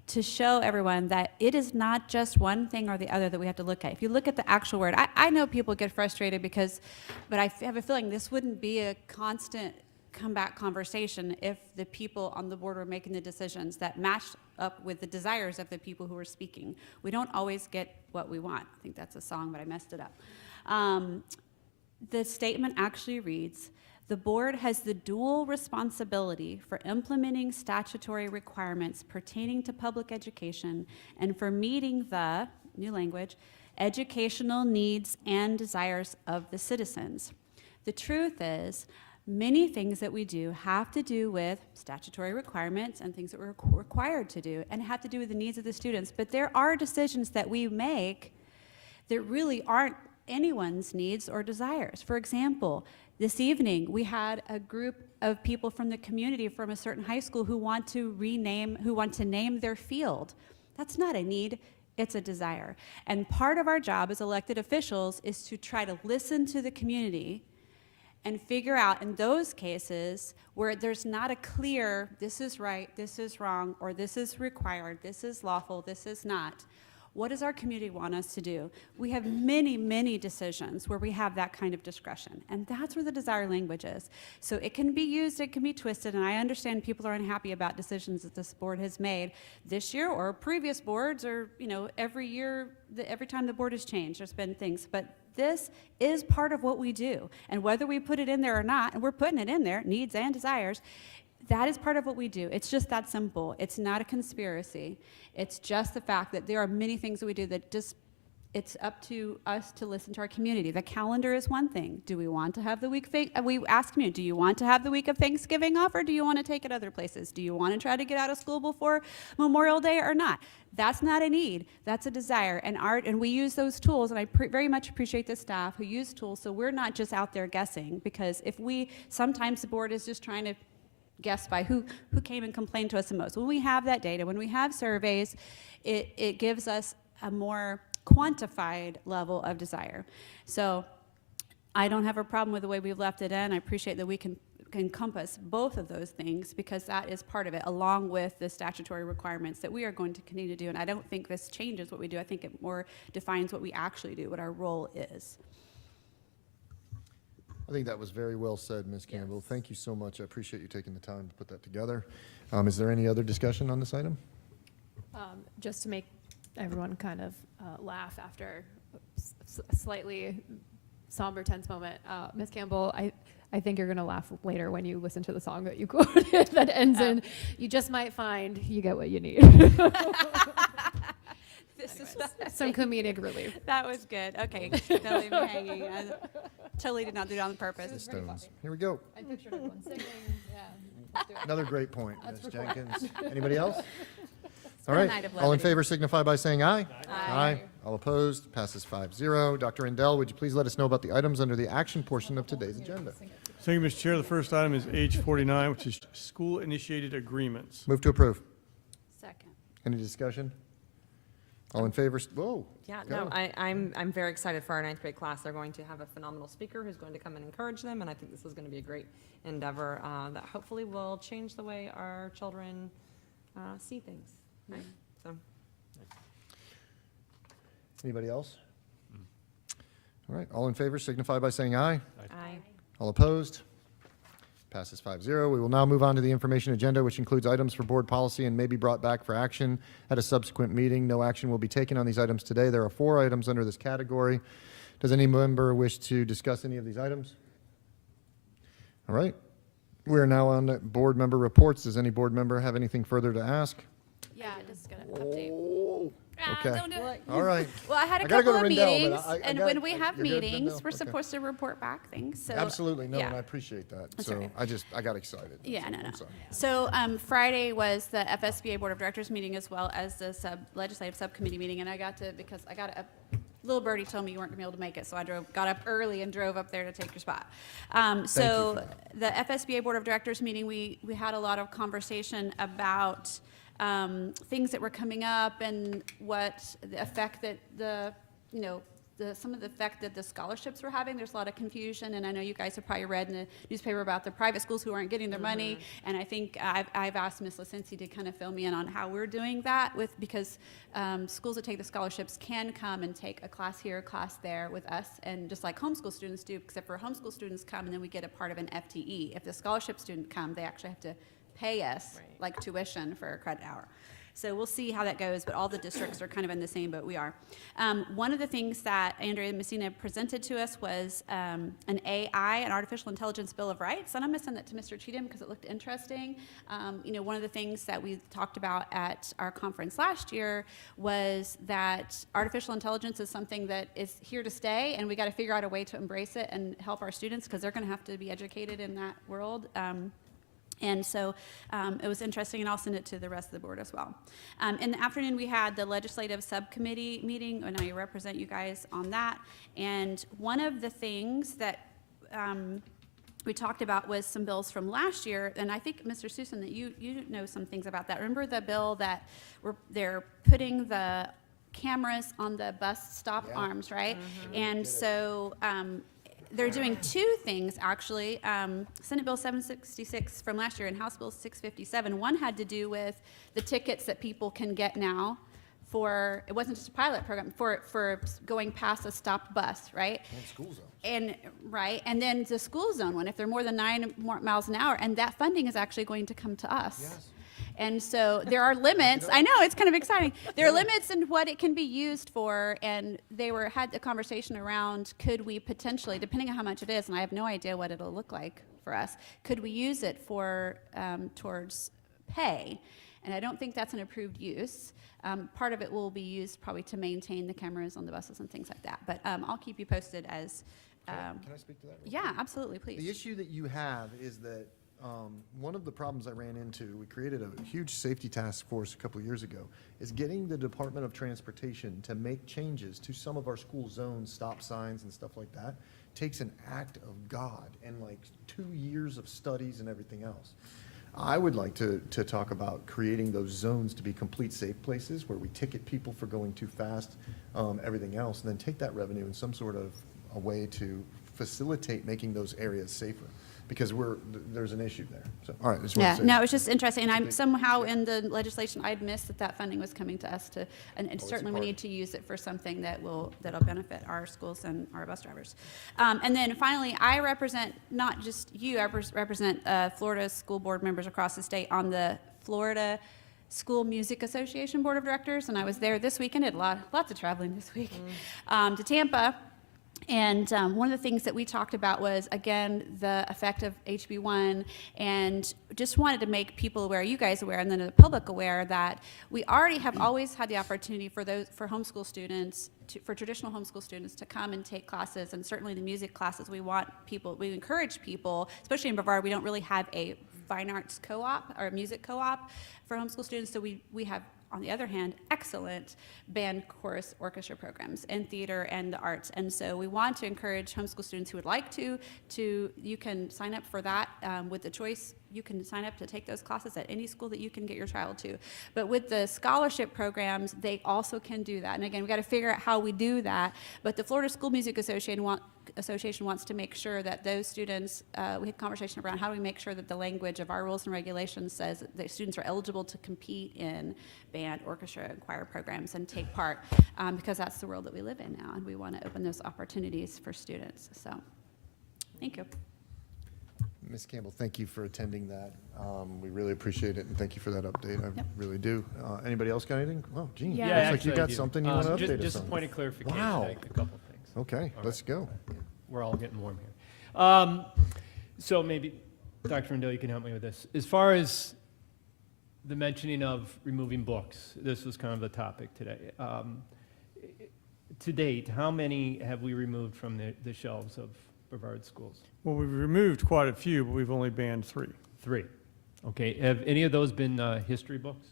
to show everyone that it is not just one thing or the other that we have to look at. If you look at the actual word, I know people get frustrated but I have a feeling this wouldn't be a constant comeback conversation if the people on the board were making the decisions that matched up with the desires of the people who were speaking. We don't always get what we want. I think that's a song, but I messed it up. The statement actually reads, the board has the dual responsibility for implementing statutory requirements pertaining to public education and for meeting the, new language, educational needs and desires of the citizens. The truth is, many things that we do have to do with statutory requirements and things that we're required to do and have to do with the needs of the students, but there are decisions that we make that really aren't anyone's needs or desires. For example, this evening we had a group of people from the community from a certain high school who want to name their field. That's not a need, it's a desire. And part of our job as elected officials is to try to listen to the community and figure out in those cases where there's not a clear, this is right, this is wrong, or this is required, this is lawful, this is not. What does our community want us to do? We have many, many decisions where we have that kind of discretion, and that's where the desire language is. So it can be used, it can be twisted, and I understand people are unhappy about decisions that this board has made this year or previous boards or, every year, every time the board has changed, there's been things, but this is part of what we do. And whether we put it in there or not, and we're putting it in there, needs and desires, that is part of what we do. It's just that simple. It's not a conspiracy. It's just the fact that there are many things that we do that it's up to us to listen to our community. The calendar is one thing. Do we want to have the week, we ask community, do you want to have the week of Thanksgiving off or do you want to take it other places? Do you want to try to get out of school before Memorial Day or not? That's not a need, that's a desire. And we use those tools, and I very much appreciate the staff who use tools so we're not just out there guessing, because sometimes the board is just trying to guess by who came and complained to us the most. When we have that data, when we have surveys, it gives us a more quantified level of desire. So I don't have a problem with the way we've left it in. I appreciate that we can encompass both of those things because that is part of it, along with the statutory requirements that we are going to continue to do. And I don't think this changes what we do. I think it more defines what we actually do, what our role is. I think that was very well said, Ms. Campbell. Yes. Thank you so much. I appreciate you taking the time to put that together. Is there any other discussion on this item? Just to make everyone kind of laugh after a slightly somber, tense moment. Ms. Campbell, I think you're going to laugh later when you listen to the song that you quoted that ends in, you just might find you get what you need. This is some comedic relief. That was good. Okay, don't leave me hanging. I totally did not do it on purpose. The Stones. Here we go. I pictured everyone singing. Yeah. Another great point, That's Ms. recorded. Jenkins. Anybody else? All been a right. night of All in levity. favor signify by saying aye. Aye. All opposed? Passes 5-0. Dr. Rendell, would you please let us know about the items under the action portion of today's agenda? Thank you, Mr. Chair. The first item is H49, which is school-initiated agreements. Move to approve. Second. Any discussion? All in favor? Whoa. Yeah, go. no, I'm very excited for our ninth grade class. They're going to have a phenomenal speaker who's going to come and encourage them, and I think this is going to be a great endeavor that hopefully will change the way our children see things. Right? So. Anybody else? All right, all in favor signify by saying aye. Aye. All opposed? Passes 5-0. We will now move on to the information agenda, which includes items for board policy and may be brought back for action at a subsequent meeting. No action will be taken on these items today. There are 4 items under this category. Does any member wish to discuss any of these items? All right. We are now on board member reports. Does any board member have anything further to ask? Yeah, just gonna update. Okay. Don't do it. All right. Well, I had a I gotta couple go of to Rendell, but meetings, and got- when we have you're good, meetings, Rendell? we're Okay. supposed to report back things, so. Absolutely, no, yeah. and I appreciate that. That's So okay. I got excited. Yeah, no, I'm no. sorry. So Friday was the FSBA Board of Directors meeting as well as the legislative subcommittee meeting, and because I got a little birdie told me you weren't gonna be able to make it, so I got up early and drove up there to take your spot. So the FSBA Board of Directors meeting, we had a lot of conversation about things that were coming up and what the effect that some of the effect that the scholarships were having. There's a lot of confusion, and I know you guys have probably read in the newspaper about the private schools who aren't getting their money. And I think I've asked Ms. Licensi to kind of fill me in on how we're doing that because schools that take the scholarships can come and take a class here, a class there with us, and just like homeschool students do, except for homeschool students come and then we get a part of an FTE. If the scholarship student come, they actually have to pay us like tuition for a credit hour. So we'll see how that goes, but all the districts are kind of in the same boat we are. One of the things that Andrea Messina presented to us was an AI, an Artificial Intelligence Bill of Rights, and I'm going to send that to Mr. Cheatham because it looked interesting. One of the things that we talked about at our conference last year was that artificial intelligence is something that is here to stay, and we got to figure out a way to embrace it and help our students because they're going to have to be educated in that world. And so it was interesting, and I'll send it to the rest of the board as well. In the afternoon, we had the legislative subcommittee meeting, and I represent you guys on that. And one of the things that we talked about was some bills from last year, and I think, Mr. Susan, that you know some things about that. Remember the bill that they're putting the cameras on the bus stop arms, right? And so they're doing 2 things, actually. Senate Bill 766 from last year and House Bill 657. One had to do with the tickets that people can get now for, it wasn't just a pilot program, for going past a stopped bus, right? And school zones. And then the school zone one, if they're more than 9 miles an hour, and that funding is actually going to come to us. Yes. And so there are limits. I know, it's kind of exciting. There are limits in what it can be used for, and they had a conversation around, could we potentially, depending on how much it is, and I have no idea what it'll look like for us, could we use it for towards pay? And I don't think that's an approved use. Part of it will be used probably to maintain the cameras on the buses and things like that. But I'll keep you posted as. Can I speak to that? Yeah, absolutely, please. The issue that you have is that one of the problems I ran into, we created a huge safety task force a couple of years ago, is getting the Department of Transportation to make changes to some of our school zones, stop signs and stuff like that. Takes an act of God and like 2 years of studies and everything else. I would like to talk about creating those zones to be complete safe places where we ticket people for going too fast, everything else, and then take that revenue in some sort of a way to facilitate making those areas safer. Because there's an issue there. So, all right. I just wanted Yeah, to say no, that. it was just interesting, and I'm somehow in the legislation, I'd missed that funding was coming to us and certainly we need to use it for something that'll benefit our schools and our bus drivers. And then finally, I represent, not just you, I represent Florida school board members across the state on the Florida School Music Association Board of Directors, and I was there this weekend, did lots of traveling this week, to Tampa. And one of the things that we talked about was, again, the effect of HB1, and just wanted to make people aware, you guys aware, and then the public aware that we already have always had the opportunity for homeschool students, for traditional homeschool students to come and take classes, and certainly the music classes. We encourage people, especially in Brevard, we don't really have a fine arts co-op or a music co-op for homeschool students, so we have, on the other hand, excellent band, chorus, orchestra programs, and theater and the arts. And so we want to encourage homeschool students who would like to you can sign up for that with the choice you can sign up to take those classes at any school that you can get your child to. But with the scholarship programs, they also can do that. And again, we've got to figure out how we do that. But the Florida School Music Association wants to make sure that those students, we had a conversation around how do we make sure that the language of our rules and regulations says that the students are eligible to compete in band, orchestra, and choir programs and take part, because that's the world that we live in now, and we want to open those opportunities for students. So, thank you. Ms. Campbell, thank you for attending that. We really appreciate it, and thank you for that update. I really do. Anybody else got anything? Oh, Gene, Yeah. looks like actually, you I got do. something you want to update us Just a on. point of clarification, Wow. a couple things. Okay, All let's right. go. We're all getting warm here. So maybe, Dr. Rendell, you can help me with this. As far as the mentioning of removing books, this was kind of the topic today. To date, how many have we removed from the shelves of Brevard schools? Well, we've removed quite a few, but we've only banned 3. 3. Okay, have any of those been history books?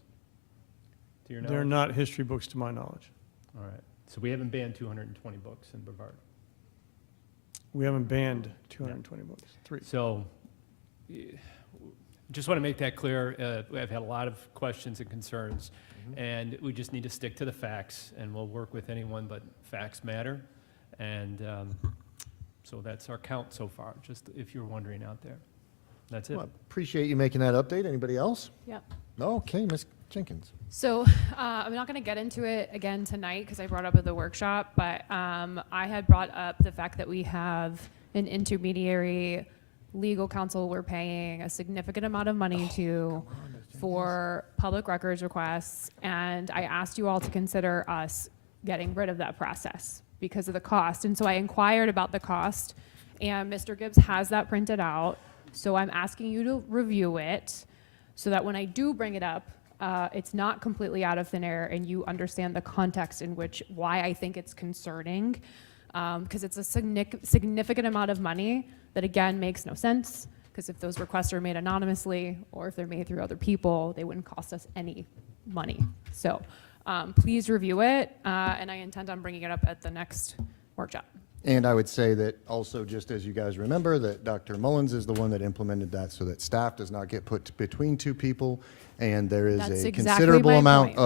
To your knowledge? They're not history books to my knowledge. All right, so we haven't banned 220 books in Brevard. We haven't banned 220 books, 3. So, just want to make that clear. I've had a lot of questions and concerns, and we just need to stick to the facts, and we'll work with anyone, but facts matter. And so that's our count so far, just if you're wondering out there. That's it. Well, appreciate you making that update. Anybody else? Yep. Okay, Ms. Jenkins. So I'm not going to get into it again tonight because I brought up at the workshop, but I had brought up the fact that we have an intermediary legal counsel we're paying a significant amount of money to for public records requests, and I asked you all to consider us getting rid of that process because of the cost. And so I inquired about the cost, and Mr. Gibbs has that printed out. So I'm asking you to review it so that when I do bring it up, it's not completely out of thin air and you understand the context in which why I think it's concerning, because it's a significant amount of money that again makes no sense, because if those requests are made anonymously or if they're made through other people, they wouldn't cost us any money. So please review it, and I intend on bringing it up at the next workshop. And I would say that also, just as you guys remember, that Dr. Mullins is the one that implemented that so that staff does not get put between two people. And there is That's a exactly considerable my amount point.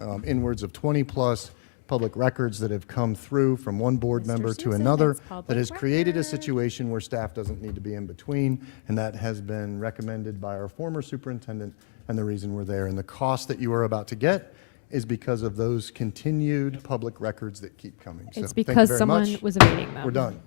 of inwards of 20+ public records that have come through from one board member to Simpson, another it's public that has created a record. situation where staff doesn't need to be in between. And that has been recommended by our former superintendent and the reason we're there. And the cost that you are about to get is because of those continued public records that keep coming. So It's thank you because very someone much. was evading them. We're done.